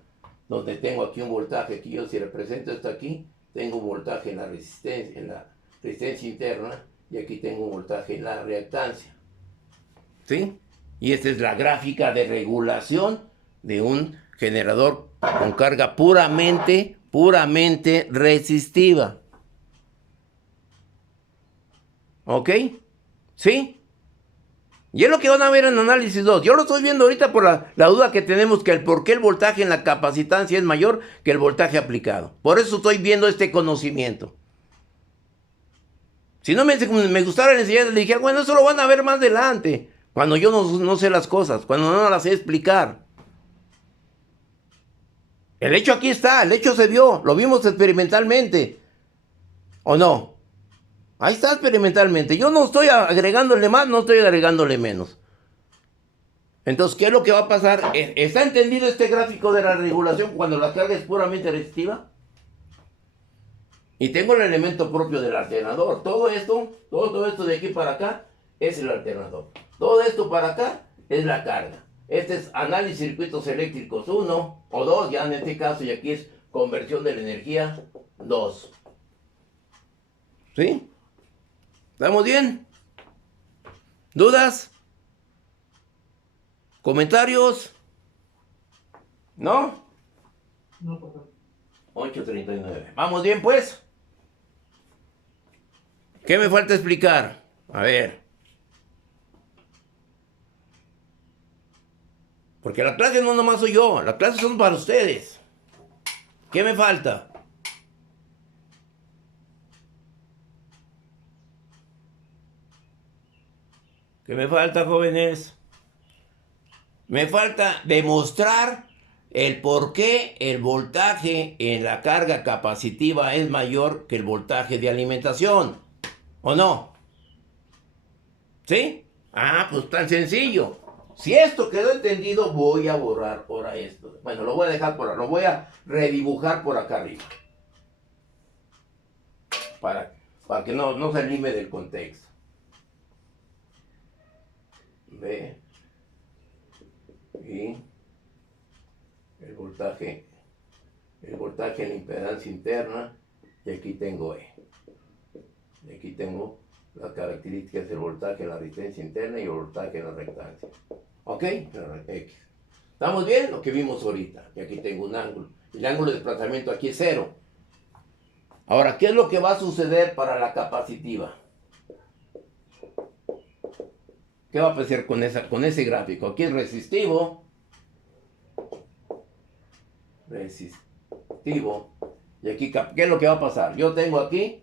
donde tengo aquí un voltaje, aquí yo si represento esto aquí, tengo un voltaje en la resistencia interna y aquí tengo un voltaje en la reactancia. ¿Sí? Y esta es la gráfica de regulación de un generador con carga puramente resistiva. ¿Ok? ¿Sí? Y es lo que van a ver en análisis 2. Yo lo estoy viendo ahorita por la duda que tenemos que el por qué el voltaje en la capacitancia es mayor que el voltaje aplicado. Por eso estoy viendo este conocimiento. Si no me gustara enseñar, le dije, bueno, eso lo van a ver más adelante. Cuando yo no sé las cosas, cuando no las sé explicar. El hecho aquí está, el hecho se vio, lo vimos experimentalmente. ¿O no? Ahí está experimentalmente. Yo no estoy agregándole más, no estoy agregándole menos. Entonces, ¿qué es lo que va a pasar? ¿Está entendido este gráfico de la regulación cuando la carga es puramente resistiva? Y tengo el elemento propio del alternador. Todo esto de aquí para acá es el alternador. Todo esto para acá es la carga. Este es análisis de circuitos eléctricos 1 o 2, ya en este caso, y aquí es conversión de la energía 2. ¿Sí? ¿Estamos bien? ¿Dudas? ¿Comentarios? ¿No? No, perdón. 8:39. ¿Vamos bien, pues? ¿Qué me falta explicar? A ver. Porque la clase no nomás soy yo, las clases son para ustedes. ¿Qué me falta? ¿Qué me falta, jóvenes? Me falta demostrar el por qué el voltaje en la carga capacitiva es mayor que el voltaje de alimentación. ¿O no? ¿Sí? Ah, pues tan sencillo. Si esto quedó entendido, voy a borrar ahora esto. Bueno, lo voy a dejar lo voy a redibujar por acá arriba. Para que no se anime del contexto. Ve. Y el voltaje en la impedancia interna. Y aquí tengo E. Y aquí tengo las características del voltaje en la resistencia interna y el voltaje en la reactancia. ¿Ok? X. ¿Estamos bien? Lo que vimos ahorita. Y aquí tengo un ángulo. El ángulo de desplazamiento aquí es 0. Ahora, ¿qué es lo que va a suceder para la capacitiva? ¿Qué va a pasar con ese gráfico? Aquí es resistivo. Y aquí, ¿qué es lo que va a pasar? Yo tengo aquí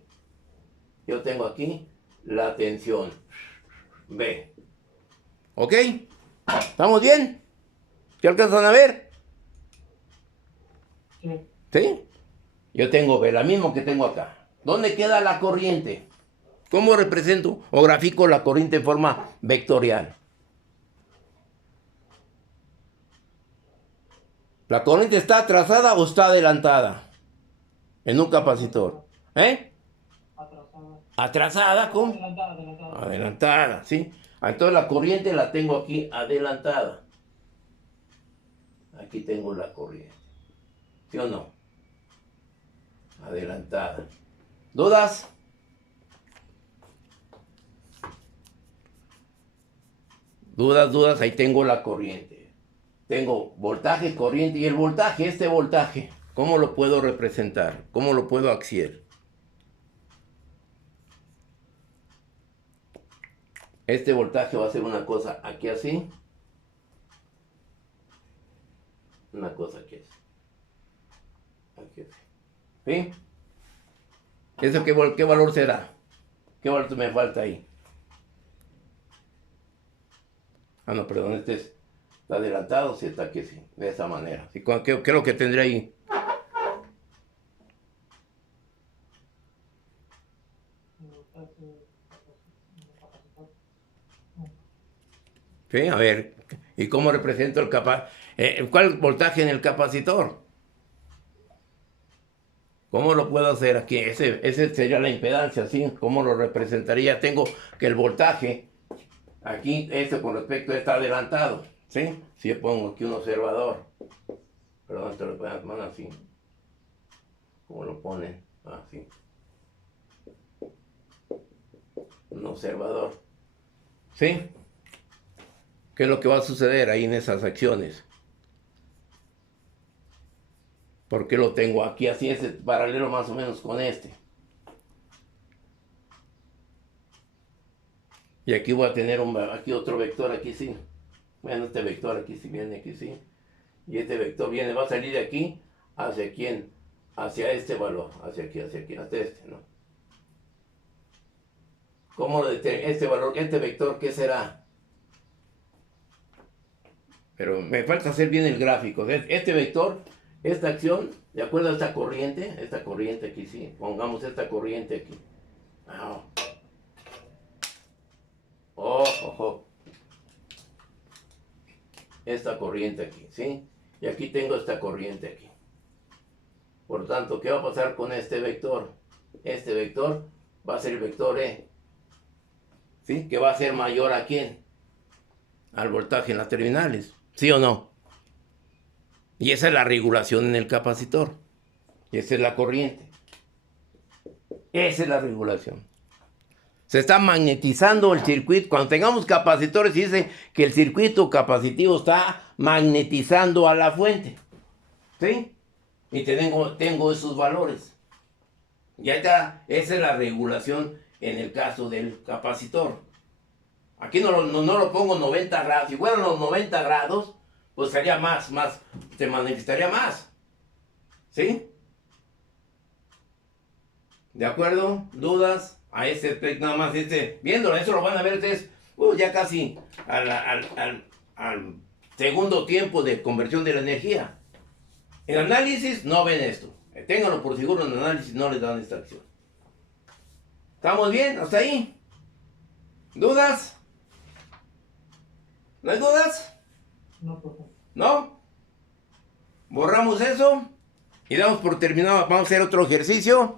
la tensión B. ¿Ok? ¿Estamos bien? ¿Qué alcanzan a ver? Sí. ¿Sí? Yo tengo B, la misma que tengo acá. ¿Dónde queda la corriente? ¿Cómo represento o grafico la corriente en forma vectorial? ¿La corriente está atrasada o está adelantada? En un capacitor. ¿Eh? Atrasada. ¿Atrasada? ¿Cómo? Adelantada. Adelantada, ¿sí? Entonces la corriente la tengo aquí adelantada. Aquí tengo la corriente. ¿Sí o no? Adelantada. ¿Dudas? Dudas, ahí tengo la corriente. Tengo voltaje, corriente y el voltaje, este voltaje, ¿cómo lo puedo representar? ¿Cómo lo puedo axiar? Este voltaje va a ser una cosa aquí así. Una cosa aquí así. Aquí así. ¿Sí? ¿Eso qué valor será? ¿Qué valor me falta ahí? Ah, no, perdón, está adelantado, sí está aquí, sí, de esa manera. ¿Sí? ¿Qué es lo que tendré ahí? Sí, a ver, ¿y cómo represento cuál voltaje en el capacitor? ¿Cómo lo puedo hacer aquí? Ese sería la impedancia, ¿sí? ¿Cómo lo representaría? Tengo que el voltaje, aquí, esto con respecto a está adelantado, ¿sí? Si yo pongo aquí un observador, perdón, te lo ponen así. ¿Cómo lo ponen? Así. Un observador. ¿Sí? ¿Qué es lo que va a suceder ahí en esas acciones? ¿Por qué lo tengo aquí? Así es paralelo más o menos con este. Y aquí voy a tener aquí otro vector, aquí sí. Bueno, este vector aquí sí viene, aquí sí. Y este vector viene, va a salir de aquí, ¿hacia quién? Hacia este valor, hacia aquí, hasta este, ¿no? ¿Cómo este valor, este vector, qué será? Pero me falta hacer bien el gráfico. Este vector, esta acción, de acuerdo a esta corriente aquí sí, pongamos esta corriente aquí. Ojo. Esta corriente aquí, ¿sí? Y aquí tengo esta corriente aquí. Por tanto, ¿qué va a pasar con este vector? Este vector va a ser el vector E. ¿Sí? Que va a ser mayor ¿a quién? Al voltaje en las terminales. ¿Sí o no? Y esa es la regulación en el capacitor. Y esa es la corriente. Esa es la regulación. Se está magnetizando el circuito. Cuando tengamos capacitores, dice que el circuito capacitivo está magnetizando a la fuente. ¿Sí? Y tengo esos valores. Ya está. Esa es la regulación en el caso del capacitor. Aquí no lo pongo 90 grados. Si fueran los 90 grados, pues sería más, se manifestaría más. ¿Sí? ¿De acuerdo? ¿Dudas? A nada más viéndolo, eso lo van a ver ustedes ya casi al segundo tiempo de conversión de la energía. En análisis no ven esto. Ténganlo por seguro, en análisis no les dan esta acción. ¿Estamos bien? ¿Hasta ahí? ¿Dudas? ¿No hay dudas? No, profe. ¿No? Borramos eso y damos por terminado. Vamos a hacer otro ejercicio.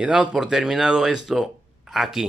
Y damos por terminado esto aquí.